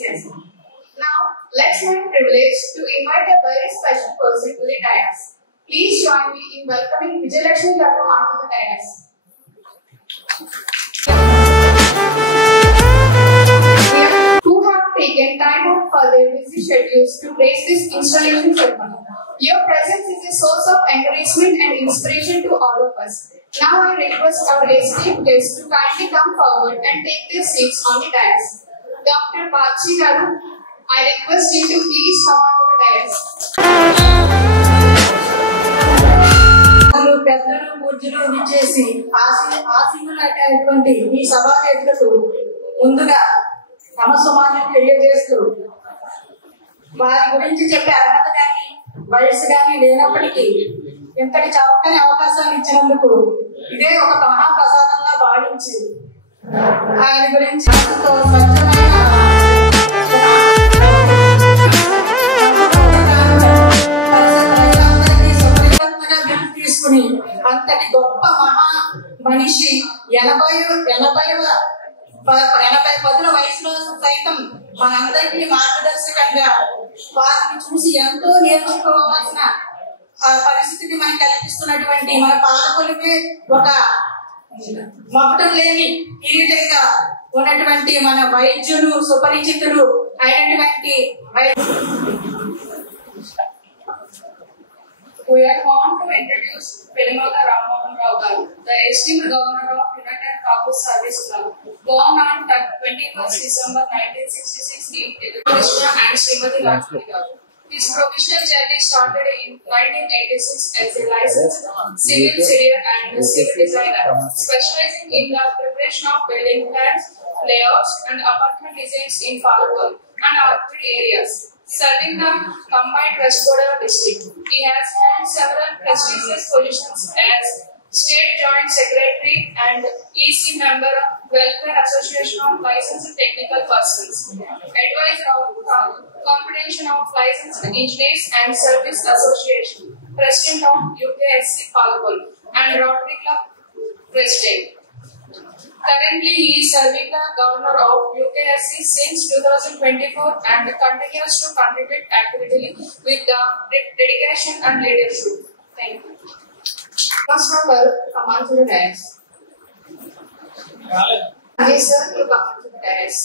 Yes. Now, let's my privilege to invite a very special person to the dais. Please join me in welcoming Vijayalakshmi Garu onto the dais. Who have taken time out for their busy schedules to grace this installation ceremony. Your presence is a source of encouragement and inspiration to all of us. Now I request our esteemed guests to kindly come forward and take their seats on the dais. Dr. Bachi Garu, I request you to please come on to the dais. పెద్దలు పూజలు విచ్చేసి ఆశీనులైనటువంటి ఈ సభావేదికకు ముందుగా తమ సమాజం తెలియజేస్తూ వారి గురించి చెప్పే అర్హత కానీ వయసు కానీ లేనప్పటికీ ఇంతటి చక్కని అవకాశాలు ఇచ్చినందుకు ఇదే ఒక మహాప్రసాదంగా భావించి ఆయన గురించి తీసుకుని అంతటి గొప్ప మహా మనిషి 80 పదుల వయసులో సైతం మనందరికీ మార్గదర్శకంగా వారిని చూసి ఎంతో నేర్చుకోవాల్సిన పరిస్థితిని మనకు కల్పిస్తున్నటువంటి మన పాలకులకే ఒక మొక్కటం లేని కిరీటంగా ఉన్నటువంటి మన వైద్యులు సుపరిచితులు అయినటువంటి We are going to introduce Perumaga Rammohan Rao Garu, the esteemed Governor of United Caucus Service Club, born on 21st December 1966 in Krishna and Srimati Rajpuri Garu. His professional journey started in 1986 as a licensed civil engineer and civil designer, specializing in the preparation of building plans, layouts, and apartment designs in Palakal and urban areas, serving the combined West Godavari district. He has held several prestigious positions as State Joint Secretary and EC member of Welfare Association of Licensed Technical Persons, advisor of Competition of Licensed Engineers and Service Association, President of UKSC Palakal, and Rotary Club President. Currently, he is serving the Governor of UKSC since 2024 and continues to contribute actively with the dedication and leadership. Thank you. First of all, come on to the dais. Yes, sir, you come on to the dais.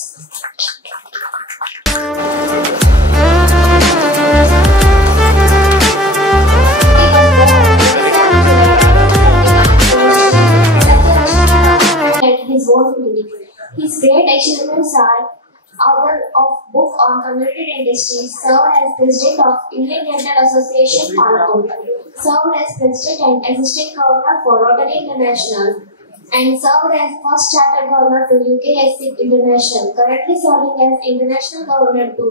His great achievements are author of book on community industries, served as president of Indian Dental Association Palakal, served as president and assistant governor for Rotary International, and served as first chartered governor to UKSC International, currently serving as international governor to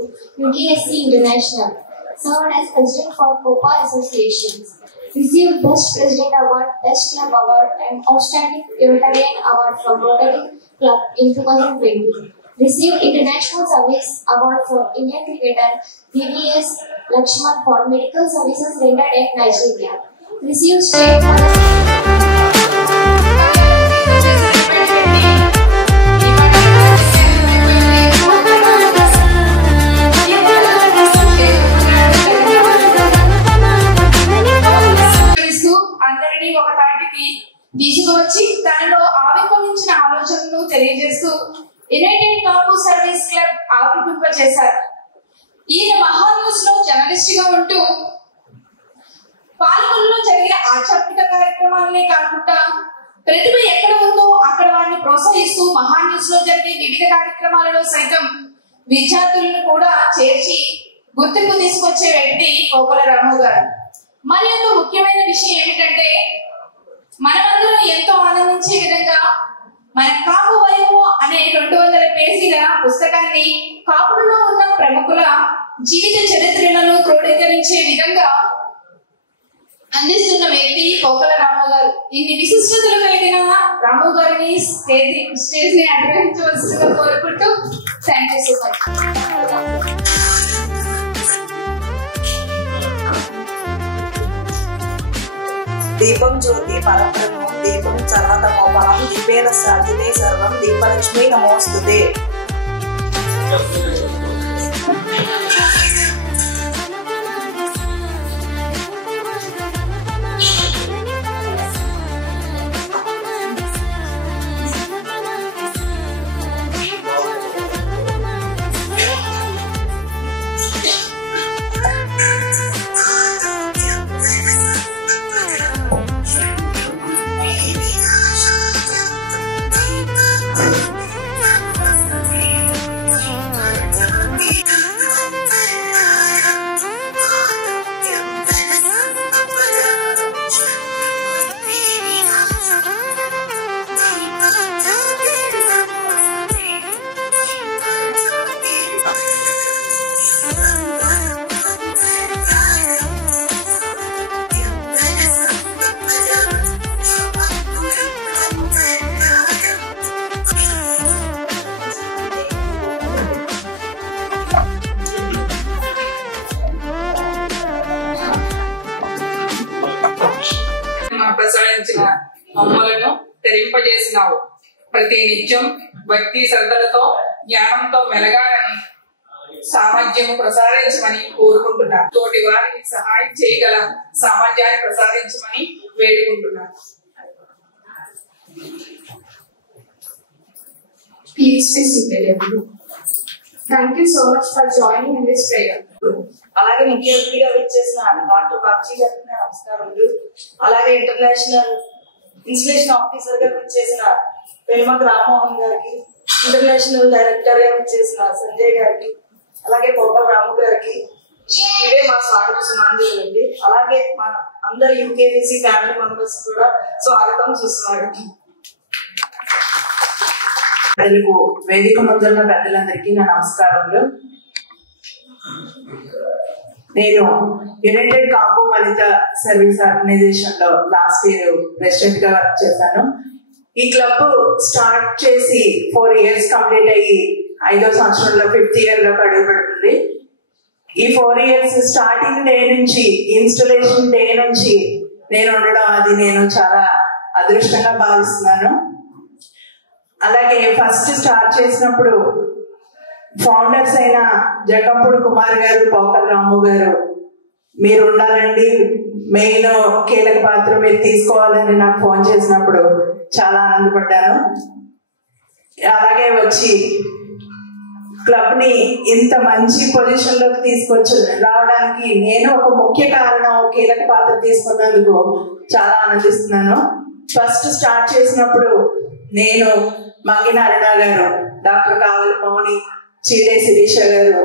UKSC International, served as president for COPA associations, received Best President Award, Best Club Award, and Outstanding Humanitarian Award from Rotary Club in 2020. Received International Service Award for Indian cricketer VVS Lakshman for medical services rendered in Nigeria. Received State తీసుకువచ్చి దానిలో ఆవిర్భవించిన ఆలోచనను తెలియజేస్తూ United campus service club ఆవిర్భవింపచేశారు. ఈయన మహాన్యూస్ లో journalist గా ఉంటూ పాల్గొనలో జరిగే ఆధ్యాత్మిక కార్యక్రమాలనే కాకుండా ప్రతిభ ఎక్కడ ఉందో అక్కడ వారిని ప్రోత్సహిస్తూ మహాన్యూస్ లో జరిగే వివిధ కార్యక్రమాలలో సైతం విద్యార్థులను కూడా చేర్చి గుర్తింపు తీసుకొచ్చే వ్యక్తి కోపల రాము గారు. మరి ఒక ముఖ్యమైన విషయం ఏమిటంటే మనమందరం ఎంతో ఆనందించే విధంగా మన కాపు వైపు అనే 200 పేజీల పుస్తకాన్ని కాపులలో ఉన్న ప్రముఖుల జీవిత చరిత్రలను క్రోడీకరించే విధంగా అందిస్తున్న వ్యక్తి కోకల రాము గారు. ఇన్ని విశిష్టతలు కలిగిన రాము గారిని స్టేజ్ ని అధిరోహించవలసిందిగా కోరుకుంటూ థ్యాంక్ యూ సో మచ్. దీపం జ్యోతి పరబ్రహ్మం దీపం సర్వతమోపహం దీపేన సాధ్యతే సర్వం దీపలక్ష్మీ నమోస్తుతే. మమ్మలను తెరింపజేసినావు. ప్రతి నిత్యం భక్తి శ్రద్ధలతో జ్ఞానంతో మెలగాలని సామర్థ్యము ప్రసాదించమని కోరుకుంటున్నాను. తోటి వారికి సహాయం చేయగల సామర్థ్యాన్ని ప్రసాదించమని వేడుకుంటున్నాను. Please be seated, everyone. Thank you so much for joining in this prayer. అలాగే ముఖ్య అతిథిగా విచ్చేసిన డాక్టర్ బాబ్జీ గారికి నమస్కారములు. అలాగే ఇంటర్నేషనల్ ఇన్స్టిట్యూషన్ ఆఫీసర్ గా విచ్చేసిన పెనుమతి రామ్మోహన్ గారికి, ఇంటర్నేషనల్ డైరెక్టర్ గా విచ్చేసిన సంజయ్ గారికి, అలాగే కోటం రాము గారికి ఇవే మా స్వాగత సుమాంజలండి. అలాగే మా అందరు యూకేబీసీ ఫ్యామిలీ మెంబర్స్ కూడా స్వాగతం సుస్వాగతం. పెద్దలకు వేదిక ముందున్న పెద్దలందరికీ నా నమస్కారములు. నేను యునైటెడ్ కాంబో వనిత సర్వీస్ ఆర్గనైజేషన్ లో లాస్ట్ ఇయర్ ప్రెసిడెంట్ గా వర్క్ చేశాను. ఈ క్లబ్ స్టార్ట్ చేసి 4 years కంప్లీట్ అయ్యి 5వ సంవత్సరంలో 5th year లోకి అడుగు పెడుతుంది. ఈ 4 years స్టార్టింగ్ డే నుంచి ఇన్స్టలేషన్ డే నుంచి నేను ఉండడం అది నేను చాలా అదృష్టంగా భావిస్తున్నాను. అలాగే ఫస్ట్ స్టార్ట్ చేసినప్పుడు ఫౌండర్స్ అయిన జకంపూడి కుమార్ గారు, పోకల రాము గారు మీరు ఉండాలండి, మెయిన్ కీలక పాత్ర మీరు తీసుకోవాలని నాకు ఫోన్ చేసినప్పుడు చాలా ఆనందపడ్డాను. అలాగే వచ్చి క్లబ్ ని ఇంత మంచి పొజిషన్ లోకి తీసుకొచ్చి రావడానికి నేను ఒక ముఖ్య కారణం, కీలక పాత్ర తీసుకున్నందుకు చాలా ఆనందిస్తున్నాను. ఫస్ట్ స్టార్ట్ చేసినప్పుడు నేను, మంగిన అరుణ గారు, డాక్టర్ కావలి మౌని, చీడే శిరీష గారు,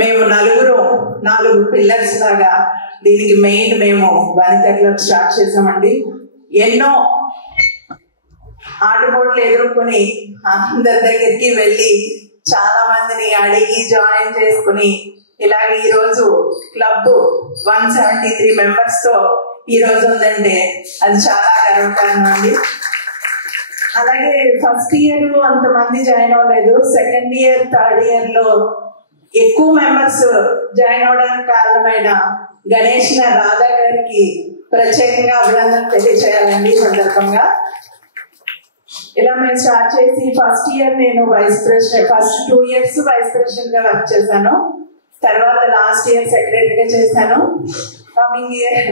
మేము 4 పిల్లర్స్ లాగా దీనికి మెయిన్ మేము వనిత క్లబ్ స్టార్ట్ చేసామండి. ఎన్నో ఆటుపోట్లు ఎదుర్కొని అందరి దగ్గరికి వెళ్ళి చాలా మందిని అడిగి జాయిన్ చేసుకుని ఇలాగే ఈ రోజు క్లబ్ 173 members తో ఈ రోజు ఉందంటే అది చాలా గర్వకారణం అండి. అలాగే ఫస్ట్ ఇయర్ అంతమంది జాయిన్ అవ్వలేదు. సెకండ్ ఇయర్, థర్డ్ ఇయర్ లో ఎక్కువ మెంబర్స్ జాయిన్ అవడానికి కారణమైన గణేష్ రాధా గారికి ప్రత్యేకంగా అభినందనలు తెలియజేయాలండి ఈ సందర్భంగా. ఇలా మేము స్టార్ట్ చేసి ఫస్ట్ ఇయర్ నేను vice president, first 2 years vice president గా వర్క్ చేశాను. తర్వాత లాస్ట్ ఇయర్ సెక్రటరీగా చేశాను. Coming year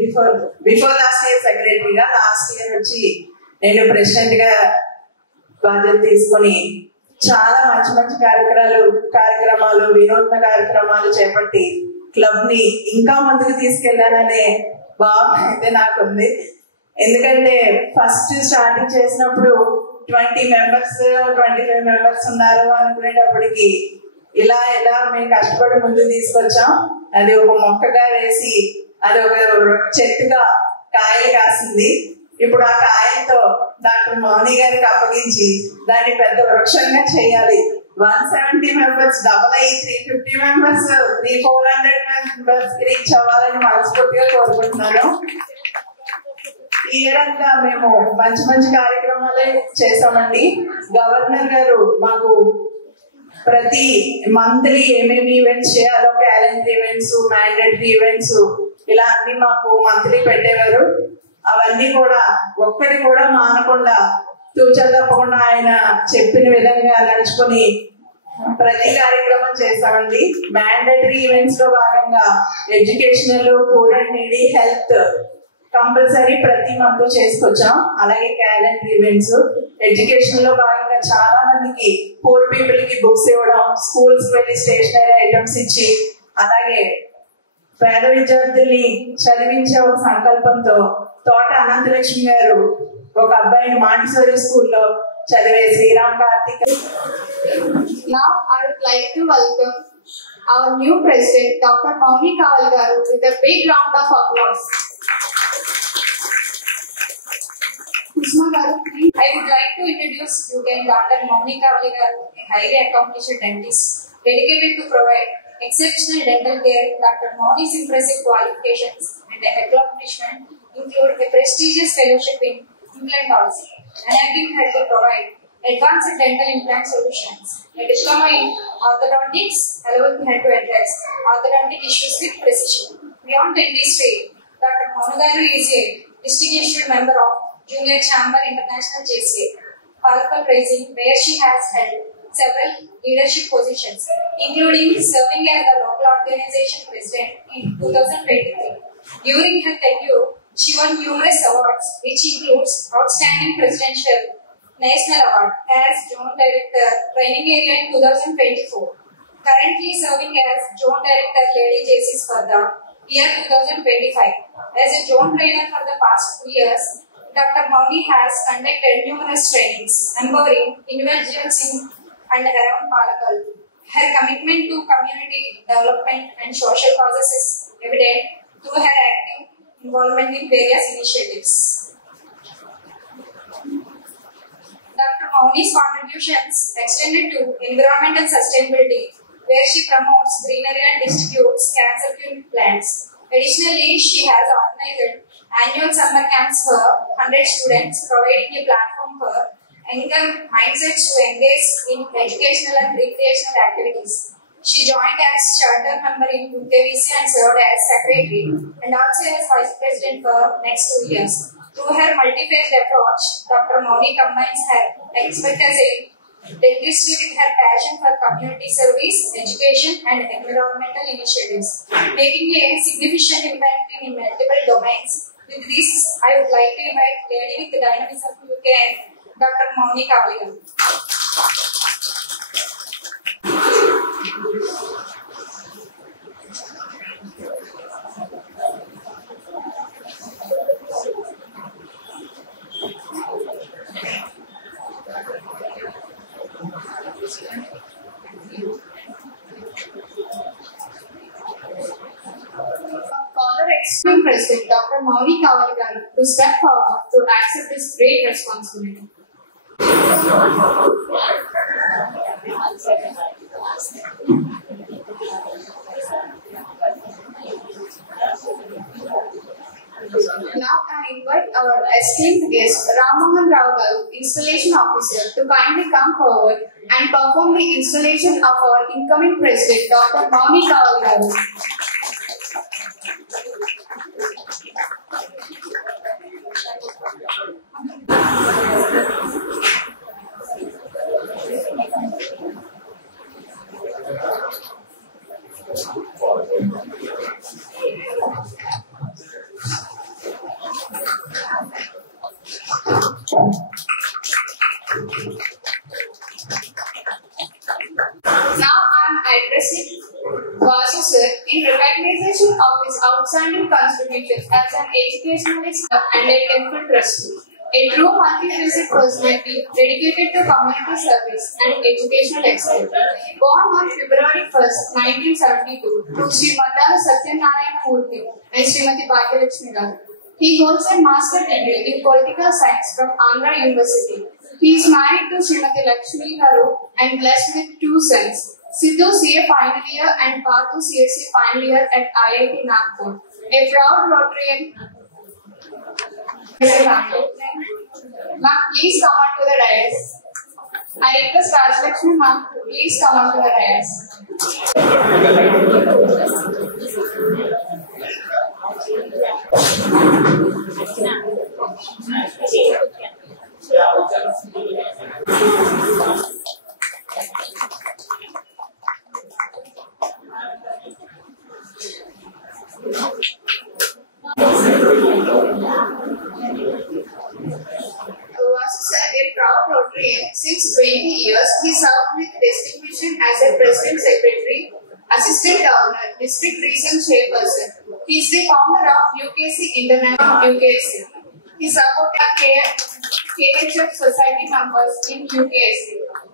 before last year సెక్రటరీగా, లాస్ట్ ఇయర్ వచ్చి నేను ప్రెసిడెంట్ గా బాధ్యత తీసుకొని చాలా మంచి మంచి కార్యక్రమాలు, వినూత్న కార్యక్రమాలు చేపట్టి క్లబ్ ని ఇంకా ముందుకు తీసుకెళ్లాననే భావన అయితే నాకుంది. ఎందుకంటే ఫస్ట్ స్టార్టింగ్ చేసినప్పుడు 20 members, 25 members ఉన్నారు అనుకునేటప్పటికి ఇలా మేము కష్టపడి ముందుకు తీసుకొచ్చాం. అది ఒక మొక్కగా వేసి అది ఒక చెట్టుగా కాయలు కాసింది. ఇప్పుడు ఆ కాయలతో డాక్టర్ మౌని గారికి అప్పగించి దాన్ని పెద్ద వృక్షంగా చేయాలి. 170 members డబల్ అయ్యి 350 members, 300-400 members రీచ్ అవ్వాలని మనస్ఫూర్తిగా కోరుకుంటున్నాను. ఈ ఏడంతా మేము మంచి మంచి కార్యక్రమాలే చేసామండి. గవర్నర్ గారు మాకు ప్రతి మంత్లీ ఏమేమి ఈవెంట్స్ చేయాలో, క్యాలెండర్ ఈవెంట్స్, మ్యాండేటరీ ఈవెంట్స్, ఇలా అన్ని మాకు మంత్లీ పెట్టేవారు. అవన్నీ కూడా ఒక్కటి కూడా మానకుండా తూచా తప్పకుండా ఆయన చెప్పిన విధంగా నడుచుకొని ప్రతి కార్యక్రమం చేసామండి. మ్యాండేటరీ ఈవెంట్స్ లో భాగంగా educational, poor and needy, health compulsory ప్రతి మంత్ చేసుకొచ్చాం. అలాగే క్యాలెండర్ ఈవెంట్స్, ఎడ్యుకేషన్ లో భాగంగా చాలా మందికి పూర్ పీపుల్ కి బుక్స్ ఇవ్వడం, స్కూల్స్ వెళ్ళి స్టేషనరీ ఐటమ్స్ ఇచ్చి, అలాగే పేద విద్యార్థుల్ని చదివించే ఒక సంకల్పంతో తోట అనంతలక్ష్మి గారు ఒక అబ్బాయిని మాంటిసోరీ స్కూల్లో చదివే Sriram Karthik. Now I would like to welcome our new president, Dr. Mauni Kawal garu, with a big round of applause. Kusma garu, I would like to introduce you to Dr. Mauni Kawal garu, a highly accomplished dentist dedicated to provide exceptional dental care. Dr. Mauni's impressive qualifications and accomplishment include a prestigious fellowship in implantology, enabling her to provide advanced dental implant solutions, a diploma in orthodontics, allowing her to address orthodontic issues with precision. Beyond dentistry, Dr. Mauni garu is a distinguished member of Junior Chamber International JCA, Palakal Rising, where she has held several leadership positions, including serving as the local organization president in 2023. During her tenure, she won numerous awards, which includes Outstanding Presidential National Award as Zone Director, Training Area in 2024. Currently serving as Zone Director, Lady JCs for the year 2025. As a Zone Trainer for the past 2 years, Dr. Mauni has conducted numerous trainings, empowering individuals in and around Palakal. Her commitment to community development and social causes is evident through her active involvement in various initiatives. Dr. Mauni's contributions extended to environmental sustainability, where she promotes greenery and distributes cancer-cure plants. Additionally, she has organized annual summer camps for 100 students, providing a platform for younger mindsets to engage in educational and recreational activities. She joined as charter member in UKVC and served as secretary and also as vice president for next 2 years. Through her multi-phased approach, Dr. Mauni combines her expertise in dentistry with her passion for community service, education, and environmental initiatives, making a significant impact in multiple domains. With this, I would like to invite Lady with the Dynamism UK, Dr. Mauni Kavaligal. Extreme President Dr. Mauni Kavaligal to step forward to accept this great responsibility. Now I invite our esteemed guest Ramamohan Rao Garu, Installation Officer, to kindly come forward and perform the installation of our incoming President Dr. Mauni Kavaligal. Now I am addressing Vasu sir in recognition of his outstanding contributions as an educationalist and a temple trustee, a true multifaceted personality dedicated to community service and educational excellence. Born on February 1st, 1972 to Srimati Satyanarayana Murthy and Srimati Bhagyalakshmi Garu. He holds a master's degree in political science from Andhra University. He is married to Srimati Lakshmi Garu and blessed with 2 sons, Sidhu CA final year and Patu CSC final year at IIT Nagpur. A proud Rotarian. Ma'am, please come on to the dais. I request Rajlakshmi ma'am to please come on to the a proud Rotarian since 20 years, he served with distinction as a President Secretary, Assistant Governor, District Region Chairperson. He is the founder of UKC International UKC. He supported KHF Society members in UKC.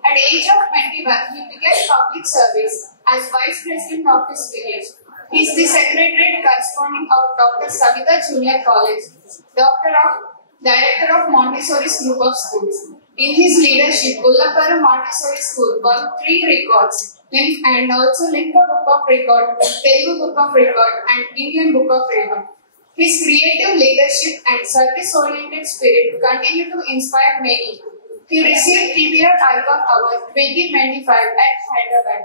At the age of 21, he began public service as Vice President of his village. He is the Secretariat corresponding of Dr. Savita Junior College, Director of Montessori's Group of Schools. In his leadership, Ullapara Montessori School won 3 records and also Linka Book of Record, Telugu Book of Record and Indian Book of Record. His creative leadership and service-oriented spirit continue to inspire many. He received TBR Icon Award 2025 at Hyderabad.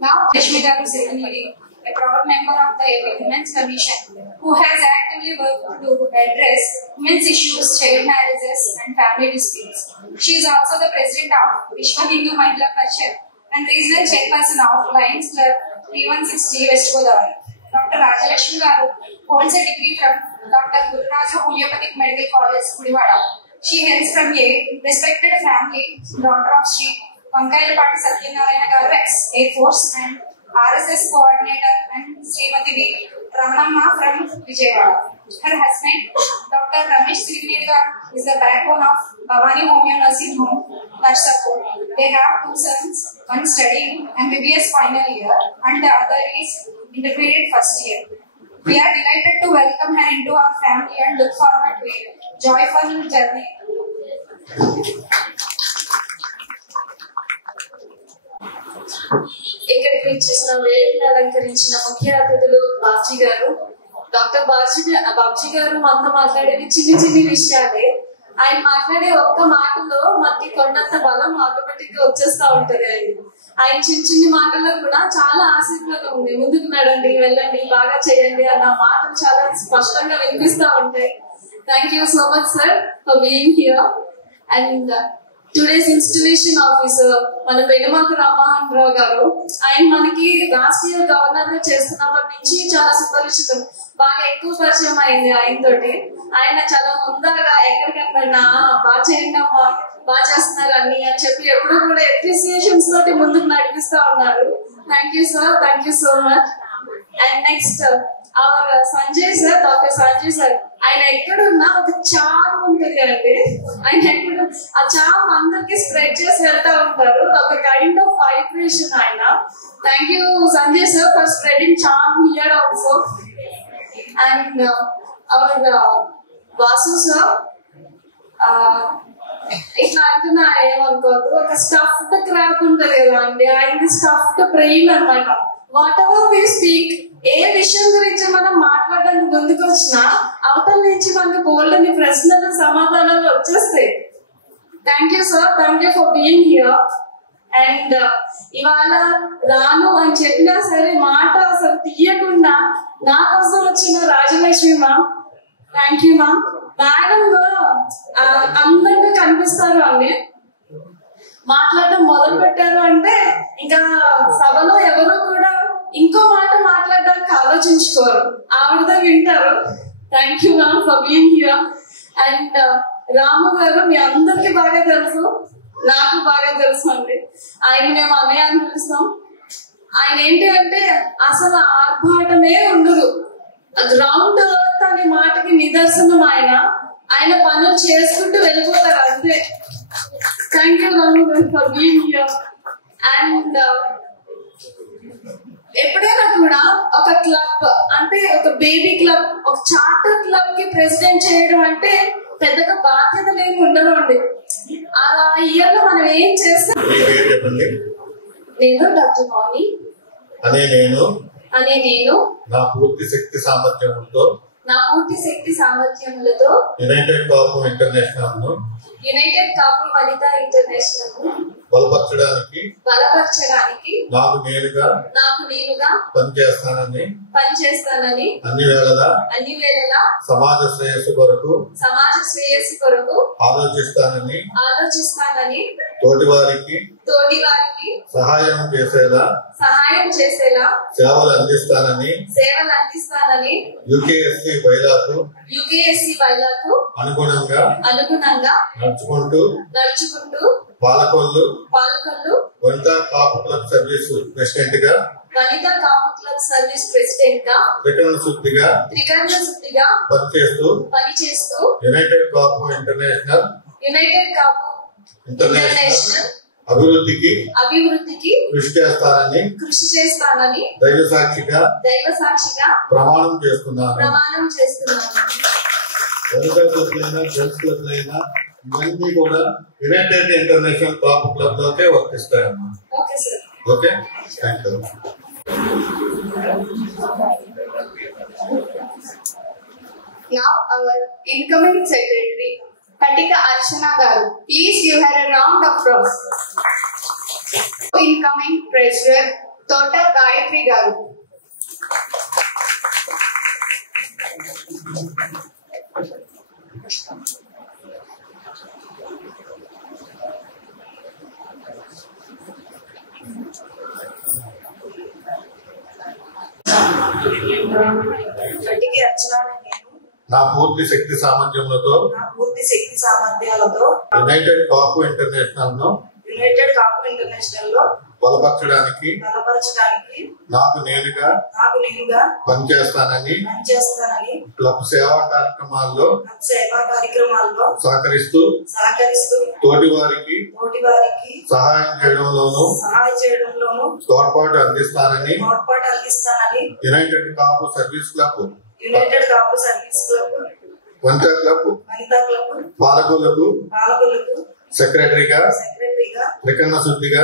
Now, Rashmi Garu Secondary a proud member of the AP Women's Commission, who has actively worked to address women's issues, child marriages, and family disputes. She is also the president of Vishwa Hindu Mahila Parishad and regional chairperson of Lions Club 3160 West Godavari. Dr. Rajalakshmi Garu holds a degree from Dr. Gururaja Homeopathic Medical College, Gudivada. She hails from a respected family, daughter of Sri Vankailapati Satyanarayana Garu, ex-Air Force and RSS coordinator, and Srimati V. Ramanamma from Vijayawada. Her husband, Dr. Ramesh Srivinid Garu, is the backbone of Bhavani Homeo Nursing Home, Narsapur. They have 2 sons, one studying MBBS final year and the other is intermediate first year. We are delighted to welcome her into our family and look forward to a joyful journey. ఇక్కడికి ఇచ్చేసిన వేదికను అలంకరించిన ముఖ్య అతిథులు బాబ్జీ గారు. Doctor Babji గారు మనతో మాట్లాడేది చిన్ని విషయాలే. ఆయన మాట్లాడే ఒక్క మాటలో మనకి కొండంత బలం ఆటోమేటిక్ గా వచ్చేస్తా ఉంటది. ఆయన చిన్ని మాటల్లో కూడా చాలా ఆసక్తిగా ఉంది. ముందుకు నడండి, వెళ్ళండి, బాగా చేయండి అన్న మాటలు చాలా స్పష్టంగా వినిపిస్తా ఉంటాయి. Thank you so much sir for being here. And today's institution officer మన పెనుమాక రామ్మోహన్ రావు గారు. ఆయన మనకి రాష్ట్రీయ గవర్నర్ గా చేస్తున్నప్పటి నుంచి చాలా సుపరిచితం, బాగా ఎక్కువ పరిచయం అయింది ఆయనతోటి. ఆయన చాలా హుందాగా ఎక్కడికన్నా బాగా చేయండి అమ్మా, బాగా చేస్తున్నారు అన్ని అని చెప్పి ఎప్పుడు కూడా అప్రిసియేషన్స్ తోటి ముందుకు నడిపిస్తా ఉన్నారు. Thank you sir, thank you so much. And next our Sanjay sir, doctor Sanjay sir. ఆయన ఎక్కడున్నా ఒక చామ్ ఉంటుంది అండి. ఆయన ఎక్కడ ఆ చామ్ అందరికి స్ప్రెడ్ చేసి వెళ్తా ఉంటారు. ఒక కైండ్ ఆఫ్ వైబ్రేషన్ ఆయన. Thank you Sanjay sir for spreading charm here also. And hour Vasu sir, ఇట్లా అంటున్నా ఏమనుకోదు, ఒక స్టఫ్డ్ క్రాప్ ఉంటది కదా అండి, ఆయనది స్టఫ్డ్ బ్రెయిన్ అన్నమాట. వాట్ ఎవర్ వి స్పీక్, ఏ విషయం గురించి మనం మాట్లాడడానికి ముందుకు వచ్చినా అవతల నుంచి మనకు బోల్డ్ అని ప్రశ్నలు సమాధానాలు వచ్చేస్తాయి. Thank you sir, thank you for being here. And ఇవాళ రాను అని చెప్పినా సరే మాట అసలు తీయకుండా నా కోసం వచ్చిన Rajalakshmi ma'am, thank you ma'am. Madam అందంగా కనిపిస్తారు అండి. మాట్లాడటం మొదలు పెట్టారు అంటే ఇంకా సభలో ఎవరు కూడా ఇంకో మాట మాట్లాడడానికి ఆలోచించుకోరు, ఆవిడతో వింటారు. Thank you ma'am for being here. And Ramu garu మీ అందరికి బాగా తెలుసు, నాకు బాగా తెలుసు అండి. ఆయన మేము అన్నయ్య అని పిలుస్తాం. ఆయన ఏంటి అంటే అసలు ఆర్భాటమే ఉండదు, గ్రౌండ్ ఎర్త్ అనే మాటకి నిదర్శనం. ఆయన పనులు చేసుకుంటూ వెళ్ళిపోతారు అంతే. థ్యాంక్ యూ రాము గారు ఫర్ బీయింగ్ హియర్. అండ్ ఎప్పుడైనా కూడా ఒక క్లబ్ అంటే ఒక బేబీ క్లబ్, ఒక చార్టర్ క్లబ్ కి ప్రెసిడెంట్ చేయడం అంటే పెద్దగా బాధ్యతలు ఏమి ఉండదు అండి. ఆ ఇయర్ లో మనం ఏం చేస్తాం. నేను డాక్టర్ మౌని అనే నేను నా పూర్తి శక్తి సామర్థ్యములతో యునైటెడ్ కాపు వనితా ఇంటర్నేషనల్ బలపరచడానికి నాకు నేనుగా పనిచేస్తానని అన్ని వేళలా సమాజ శ్రేయస్సు కొరకు ఆలోచిస్తానని తోటివారికి సహాయం చేసేలా సేవలు అందిస్తానని యూకేఎస్సీ బైలాకు అనుగుణంగా నడుచుకుంటూ పాలకొల్లు వనితా కాపు క్లబ్ సర్వీస్ ప్రెసిడెంట్ గా త్రికరణ శుద్ధిగా పనిచేస్తూ యునైటెడ్ కాపు ఇంటర్నేషనల్ అభివృద్ధికి కృషి చేస్తానని దైవ సాక్షిగా ప్రమాణం చేస్తున్నాను. ఇవన్నీ కూడా యునైటెడ్ ఇంటర్నేషనల్ కాపు క్లబ్ లోకే వర్తిస్తాయమ్మా. Okay, thank you. Now our incoming secretary Katika Archana Garu, please give her a round of applause. Incoming treasurer Tota Gayatri Garu. నా పూర్తి శక్తి సామర్థ్యాలతో యునైటెడ్ కాపు ఇంటర్నేషనల్ లో బలపరచడానికి నాకు నేనుగా పనిచేస్తానని క్లబ్ సేవా కార్యక్రమాల్లో సహకరిస్తూ తోటి వారికి సహాయం చేయడంలోనూ తోడ్పాటు అందిస్తానని యునైటెడ్ కాపు సర్వీస్ క్లబ్ వనితా క్లబ్ పాలకులకు సెక్రటరీగా త్రికరణ శుద్ధిగా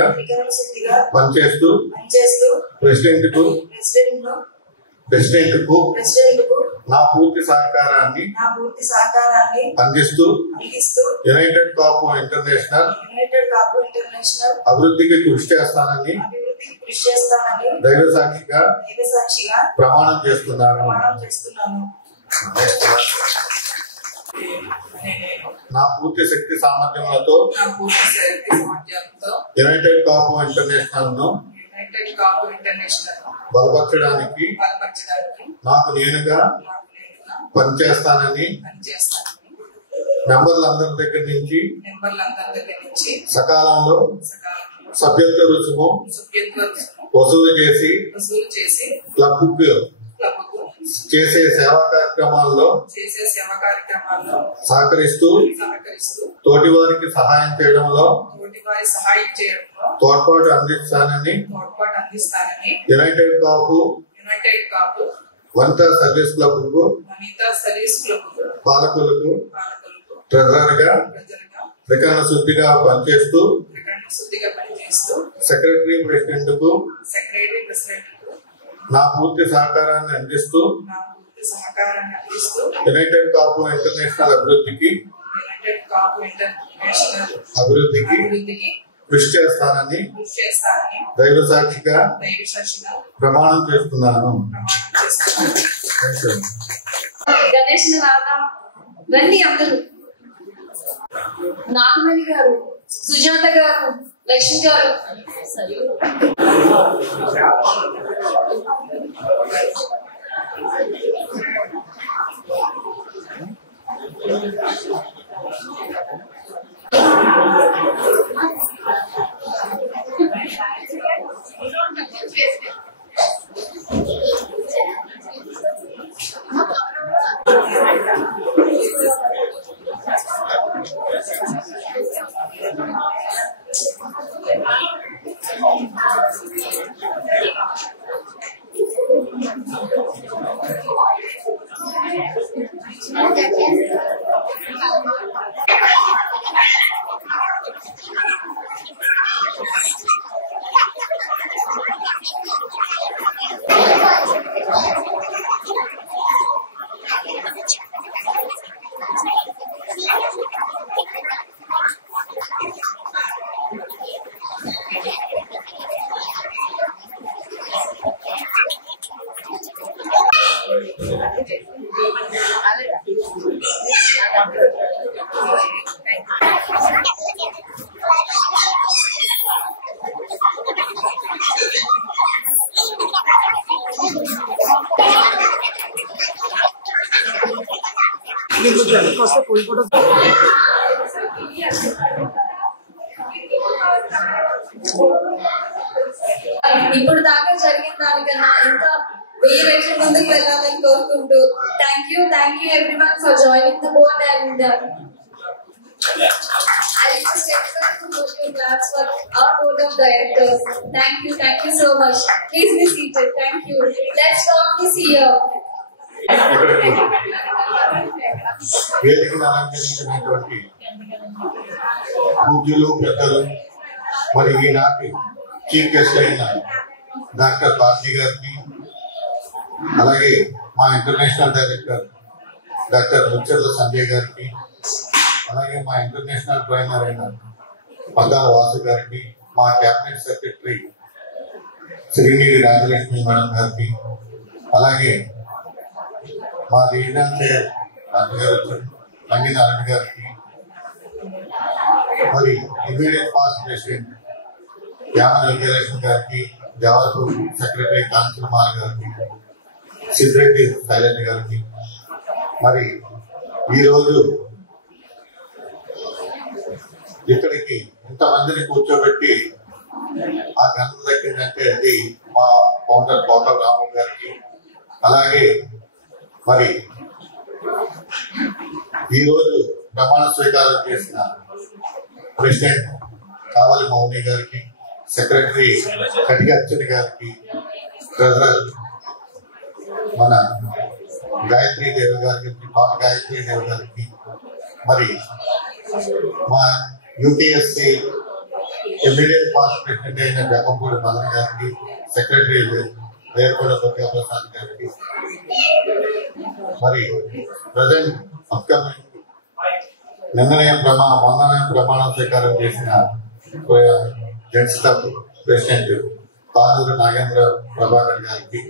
పనిచేస్తూ ప్రెసిడెంట్ కు నా పూర్తి సహకారాన్ని అందిస్తూ యునైటెడ్ కాపు ఇంటర్నేషనల్ అభివృద్ధికి కృషి చేస్తానని దైవ సాక్షిగా ప్రమాణం చేస్తున్నాను. నా పూర్తి శక్తి సామర్థ్యాలతో యునైటెడ్ కాపు ఇంటర్నేషనల్ ను బలపరచడానికి నాకు నేనుగా పనిచేస్తానని మెంబర్లందరి దగ్గర నుంచి సకాలంలో సభ్యత్వ రుసుము వసూలు చేసి క్లబ్ చేసే సేవా కార్యక్రమాల్లో సహకరిస్తూ తోటి వారికి సహాయం చేయడంలో తోడ్పాటు అందిస్తానని యునైటెడ్ కాపు వనితా సర్వీస్ క్లబ్ కు పాలకులకు ట్రెజరర్ గా త్రికరణ శుద్ధిగా పనిచేస్తూ సెక్రటరీ ప్రెసిడెంట్ కు నా పూర్తి సహకారాన్ని అందిస్తూ యునైటెడ్ కాపు ఇంటర్నేషనల్ అభివృద్ధికి కృషి చేస్తానని దైవ సాక్షిగా ప్రమాణం చేస్తున్నాను. గణేష్ రండి అందరూ. నాగమణి గారు, సుజాత గారు, లక్ష్మి గారు. ఇప్పుడు దాకా జరిగిన దానికన్నా ఇంకా 1000 రెట్లు ముందుకు వెళ్ళాలని కోరుకుంటూ thank you everyone for joining the board and I request everyone to put your claps for our board of directors. Thank you so much. Please be seated. Thank you. Let's talk this year. వేదికను అలంకరించినటువంటి పూజ్యులు పెద్దలు మరి ఈనాటి chief guest అయిన doctor Bharati గారికి, అలాగే మా international director doctor Muchcharla Sanjay గారికి, అలాగే మా ఇంటర్నేషనల్ ట్రైనర్ అయిన పగాల వాసు గారికి, మా cabinet secretary Srinidhi Rajalakshmi madam గారికి, అలాగే మా రీజనల్ చైర్ రంగినారాయణ గారికి, మరి ఇమీడియట్ పాస్ట్ ప్రెసిడెంట్ యామన విజయలక్ష్మి గారికి, జవహర్ సెక్రటరీ కాంచనమాల గారికి, సిద్రెడ్డి శైలజ గారికి, మరి ఈరోజు ఇక్కడికి ఇంతమందిని కూర్చోబెట్టి ఆ ఘనత దక్కిందంటే అది మా ఫౌండర్ కోటల రాము గారికి, అలాగే మరి ఈరోజు ప్రమాణ స్వీకారం చేసిన ప్రెసిడెంట్ కావలి మౌని గారికి, సెక్రటరీ కటిక అర్చన గారికి, ట్రెజరర్ మన గాయత్రీ దేవి గారికి, పాట గాయత్రీ దేవి గారికి, మరి మా యూపీఎస్సీ ఇమీడియట్ పాస్ట్ ప్రెసిడెంట్ అయిన జగంపూడి మదన్ గారికి, సెక్రటరీ వేర్పూడ దుర్గాప్రసాద్ గారికి, మరి ప్రజెంట్ అప్కమింగ్ మొన్ననే ప్రమాణ స్వీకారం చేసిన gents club president Kanuru Nagendra Prabhakar గారికి,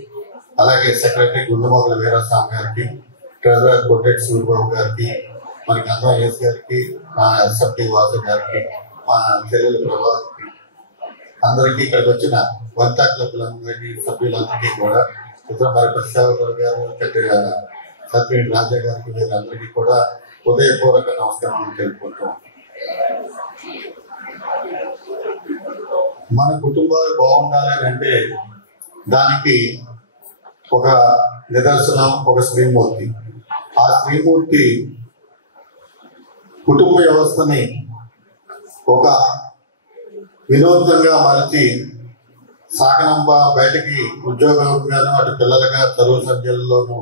అలాగే సెక్రటరీ గుండుమోగుల వీరాస్వామి గారికి, ట్రెజరర్ కొట్టెట్ సూర్యబాబు గారికి, మరి గంగా ఎస్ గారికి, మా ఎస్ఎఫ్టీ వాసు గారికి, మా చెల్లెలు ప్రభాకి, అందరికీ ఇక్కడికి వచ్చిన వంతా క్లబ్లందరికీ సభ్యులందరికీ కూడా, ఇతర మరి ప్రసాదరావు గారు, సత్యవేణి రాజా గారికి, వీళ్ళందరికీ కూడా హృదయపూర్వక నమస్కారం తెలుపుకుంటాం. మన కుటుంబాలు బాగుండాలి అంటే దానికి ఒక నిదర్శనం ఒక శ్రీమూర్తి. ఆ శ్రీమూర్తి కుటుంబ వ్యవస్థని ఒక వినూత్నంగా మలిచి సాగనంబ బయటకి ఉద్యోగంగాను, అటు పిల్లలుగా చదువు సంఖ్యల్లోనూ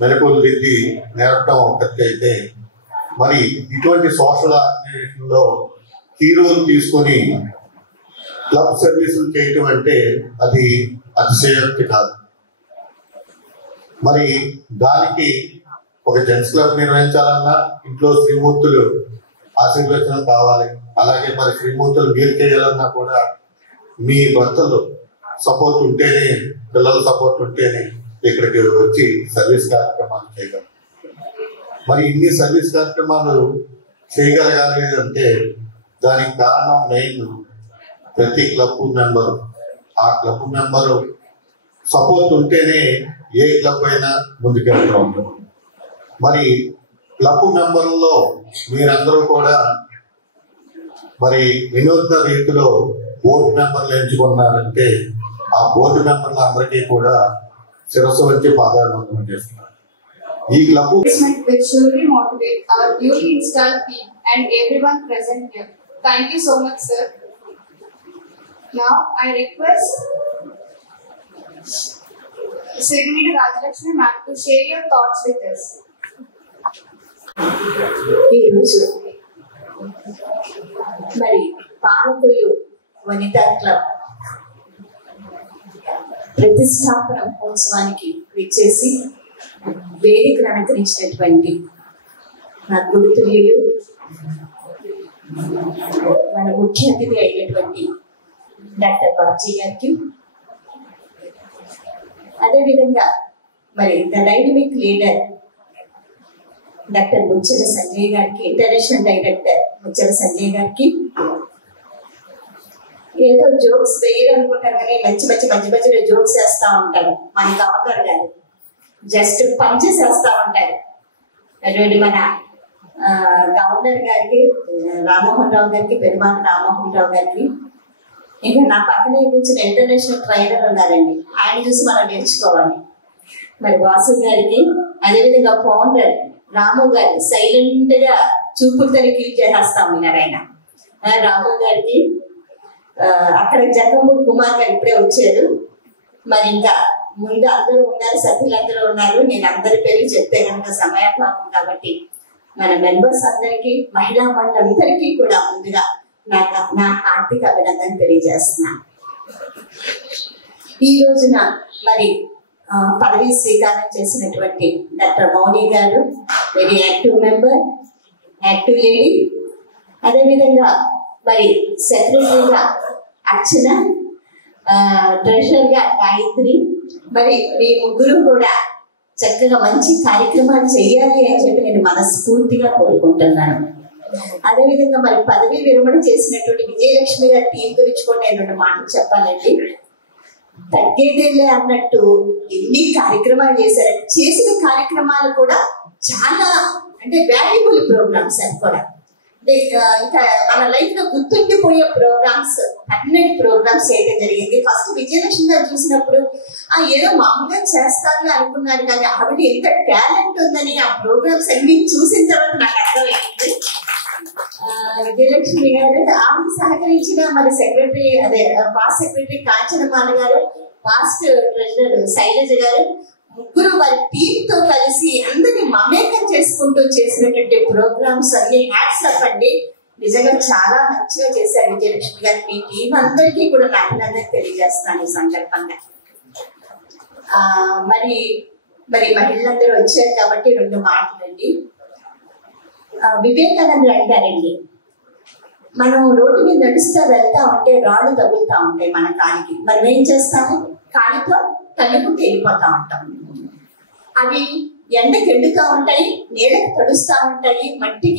మెలకువలు దిద్ది నేర్పడం ఒకటి అయితే, మరి ఇటువంటి సోషల్ ఆర్గనైజేషన్ లో హీరోలు తీసుకొని క్లబ్ సర్వీసులు చేయటం అంటే అది అతిశయోక్తి కాదు. మరి దానికి ఒక జెంట్స్ క్లబ్ నిర్వహించాలన్నా ఇంట్లో శ్రీమూర్తులు ఆశీర్వచనం కావాలి. అలాగే మరి శ్రీమూర్తులు మీరు చేయాలన్నా కూడా మీ భర్తలు సపోర్ట్ ఉంటేనే, పిల్లల సపోర్ట్ ఉంటేనే ఇక్కడికి వచ్చి సర్వీస్ కార్యక్రమాలు చేయగలరు. మరి ఇన్ని సర్వీస్ కార్యక్రమాలు చేయగలగాలి అంటే దానికి కారణం మెయిన్ ప్రతి క్లబ్ మెంబరు. ఆ క్లబ్ మెంబరు సపోర్ట్ ఉంటేనే ఏ క్లబ్ అయినా ముందుకెళ్తూ ఉంటుంది. మరి క్లబ్ మెంబర్లో మీరందరూ కూడా మరి వినూత్న రీతిలో బోర్డు మెంబర్లు ఎంచుకున్నారంటే ఆ బోర్డు మెంబర్లు అందరికీ కూడా శిరస్సు వచ్చి పాదాభివందనం చేస్తున్నారు. ఈ club will surely motivate our newly installed team and everyone present here. Thank you so much, sir. Now I request Sigmidi Rajalakshmi ma'am to share your thoughts with us. ఈరోజు మరి పాలకులు వనితా క్లబ్ ప్రతిష్టాపన మహోత్సవానికి విచ్చేసి వేదికను అలంకరించినటువంటి నా గురుతుల్యులు, మన ముఖ్య అతిథి అయినటువంటి డాక్టర్ బాబ్జీ గారికి, అదేవిధంగా మరి the dynamic leader doctor Muchchala Sanjay గారికి, ఇంటర్నేషనల్ డైరెక్టర్ ముచ్చల సంజయ్ గారికి, ఏదో జోక్స్ వేయాలనుకుంటారు కానీ మధ్య మధ్యలో జోక్స్ వేస్తా ఉంటారు మన గవర్నర్ గారు, జస్ట్ పంచెస్ వేస్తా ఉంటారు. అటువంటి మన గవర్నర్ గారికి, రామ్మోహన్ రావు గారికి, పెరుమాక రామ్మోహన్ రావు గారికి, ఇంకా నా పక్కనే కూర్చున్న ఇంటర్నేషనల్ ట్రైనర్ ఉన్నారండి, ఆయన చూసి మనం నేర్చుకోవాలి. మరి వాసు గారికి, అదేవిధంగా ఫౌండర్ రాము గారు సైలెంట్ గా చూపుడుతోనే క్లీన్ చేసేస్తా ఉన్నారు ఆయన. రాము గారికి, అక్కడ జగంపూడి కుమార్ గారు ఇప్పుడే వచ్చారు. మరి ఇంకా ముందు అందరూ ఉన్నారు, సభ్యులందరూ ఉన్నారు. నేను అందరి పేర్లు చెప్తే కనుక సమయాభావం కాబట్టి మన మెంబర్స్ అందరికీ, మహిళా మండలందరికీ కూడా ముందుగా నా హార్దిక అభినందన తెలియజేస్తున్నాను. ఈ రోజున మరి పదవి స్వీకారం చేసినటువంటి డాక్టర్ మౌని గారు very active member, active lady. అదేవిధంగా మరి సెక్రటరీగా అర్చన, ట్రెషరర్ గా గాయత్రి, మరి మీ ముగ్గురు కూడా చక్కగా మంచి కార్యక్రమాలు చేయాలి అని చెప్పి నేను మనస్ఫూర్తిగా కోరుకుంటున్నాను. అదేవిధంగా మరి పదవీ విరమణ చేసినటువంటి విజయలక్ష్మి గారి టీం గురించి కూడా నేను 2 మాటలు చెప్పాలండి. తగ్గేదేలే అన్నట్టు ఎన్ని కార్యక్రమాలు చేశారంటే చేసిన కార్యక్రమాలు కూడా చాలా అంటే వాల్యుబుల్ ప్రోగ్రామ్స్ అని కూడా అంటే ఇంకా మన లైఫ్ లో గుర్తుండిపోయే ప్రోగ్రామ్స్ 12 ప్రోగ్రామ్స్ చేయడం జరిగింది. ఫస్ట్ విజయలక్ష్మి గారు చూసినప్పుడు ఏదో మామూలుగా చేస్తారు అనుకున్నాను, కానీ ఆవిడ ఎంత టాలెంట్ ఉందని ఆ ప్రోగ్రామ్స్ అన్ని చూసిన తర్వాత నాకు అర్థమైంది. విజయలక్ష్మి గారు ఆవిడ సహకరించిన మరి సెక్రటరీ పాస్ట్ సెక్రటరీ కాంచనమాల గారు, పాస్ట్ ట్రెజరర్ శైలజ గారు, ముగ్గురు వారి టీమ్ తో కలిసి అందరినీ మమేకం చేసుకుంటూ చేసినటువంటి ప్రోగ్రామ్స్ అన్ని హ్యాట్స్ అప్ అండి. నిజంగా చాలా మంచిగా చేశారు విజయలక్ష్మి గారు. మీ టీం అందరికీ కూడా అభినందన తెలియజేస్తాను ఈ సందర్భంగా. మరి మరి మహిళలందరూ వచ్చారు కాబట్టి 2 మాటలండి. వివేకానంద అంటారండి, మనం రోడ్డు మీద నడుస్తూ వెళ్తా ఉంటే రాళ్ళు తగులుతా ఉంటాయి మన కాలికి, మనం ఏం చేస్తాము? కాలితో తల్లుకుంటూ వెళ్ళిపోతా ఉంటాం. అవి ఎండకి ఎండుతా ఉంటాయి, నీళ్ళకి తడుస్తూ ఉంటాయి, మట్టి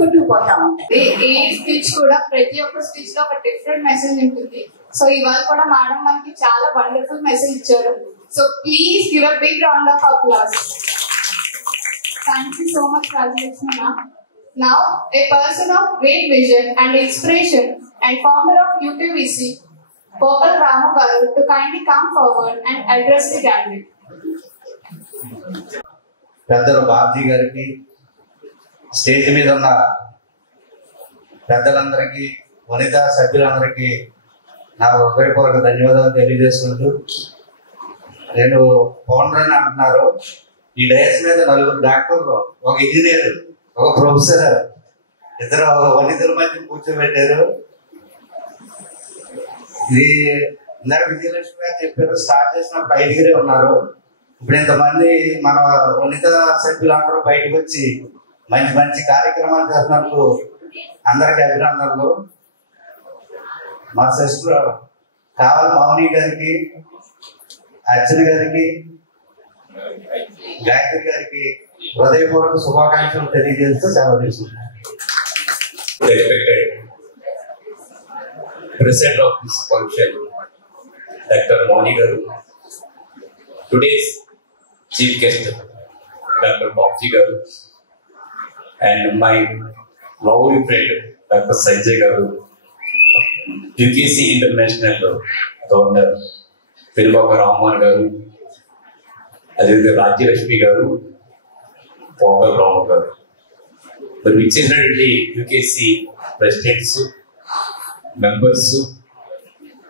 కొట్టుకుపోతా ఉంటాయి. ఏ స్పీచ్ కూడా ప్రతి ఒక్క స్పీచ్ లో ఒక డిఫరెంట్ మెసేజ్ ఉంటుంది. సో ఇవాళ కూడా మేడం మనకి చాలా వండర్ఫుల్ మెసేజ్ ఇచ్చారు. So please give a big round of applause. Thank you so much, Rajlakshmi ma'am. Now, a person of great vision and inspiration and founder of UPVC, Popal Ramu Garu, to kindly come forward and address the gathering. పెద్దలు బాబ్జీ గారికి, stage మీద ఉన్న పెద్దలందరికీ, వనితా సభ్యులందరికీ నా హృదయపూర్వక ధన్యవాదాలు తెలియజేసుకుంటూ, నేను ఫౌండర్ అని అంటున్నారు. ఈ డయస్ మీద 4 డాక్టర్లు, ఒక ఇంజనీర్, ఒక ప్రొఫెసర్, 2 వనితల మధ్య కూర్చోబెట్టారు. ఇది ఇందాక విజయలక్ష్మి గారు చెప్పారు, స్టార్ట్ చేసినప్పుడు 5 ఉన్నారు. ఇప్పుడు ఇంతమంది మన వనిత సభ్యులందరూ బయటకు వచ్చి మంచి మంచి కార్యక్రమాలు చేస్తున్నందుకు అందరికి అభినందనలు. మా సిస్టర్ కావాలి మౌని గారికి, అర్చన గారికి, గాయత్రి గారికి హృదయపూర్వక శుభాకాంక్షలు తెలియజేస్తూ సెలవు తీసుకుంటున్నాను. President of this function, Dr. Moni Garu, today's chief guest, Dr. Babji Garu, and my lovely friend, Dr. Sanjay Garu, UKC International Governor, Pilbaka Rahman Garu, అదేవిధంగా రాజ్యలక్ష్మి గారు, పోకల్ రాము గారు, మరి విచ్చేసినటువంటి UKC presidents, members,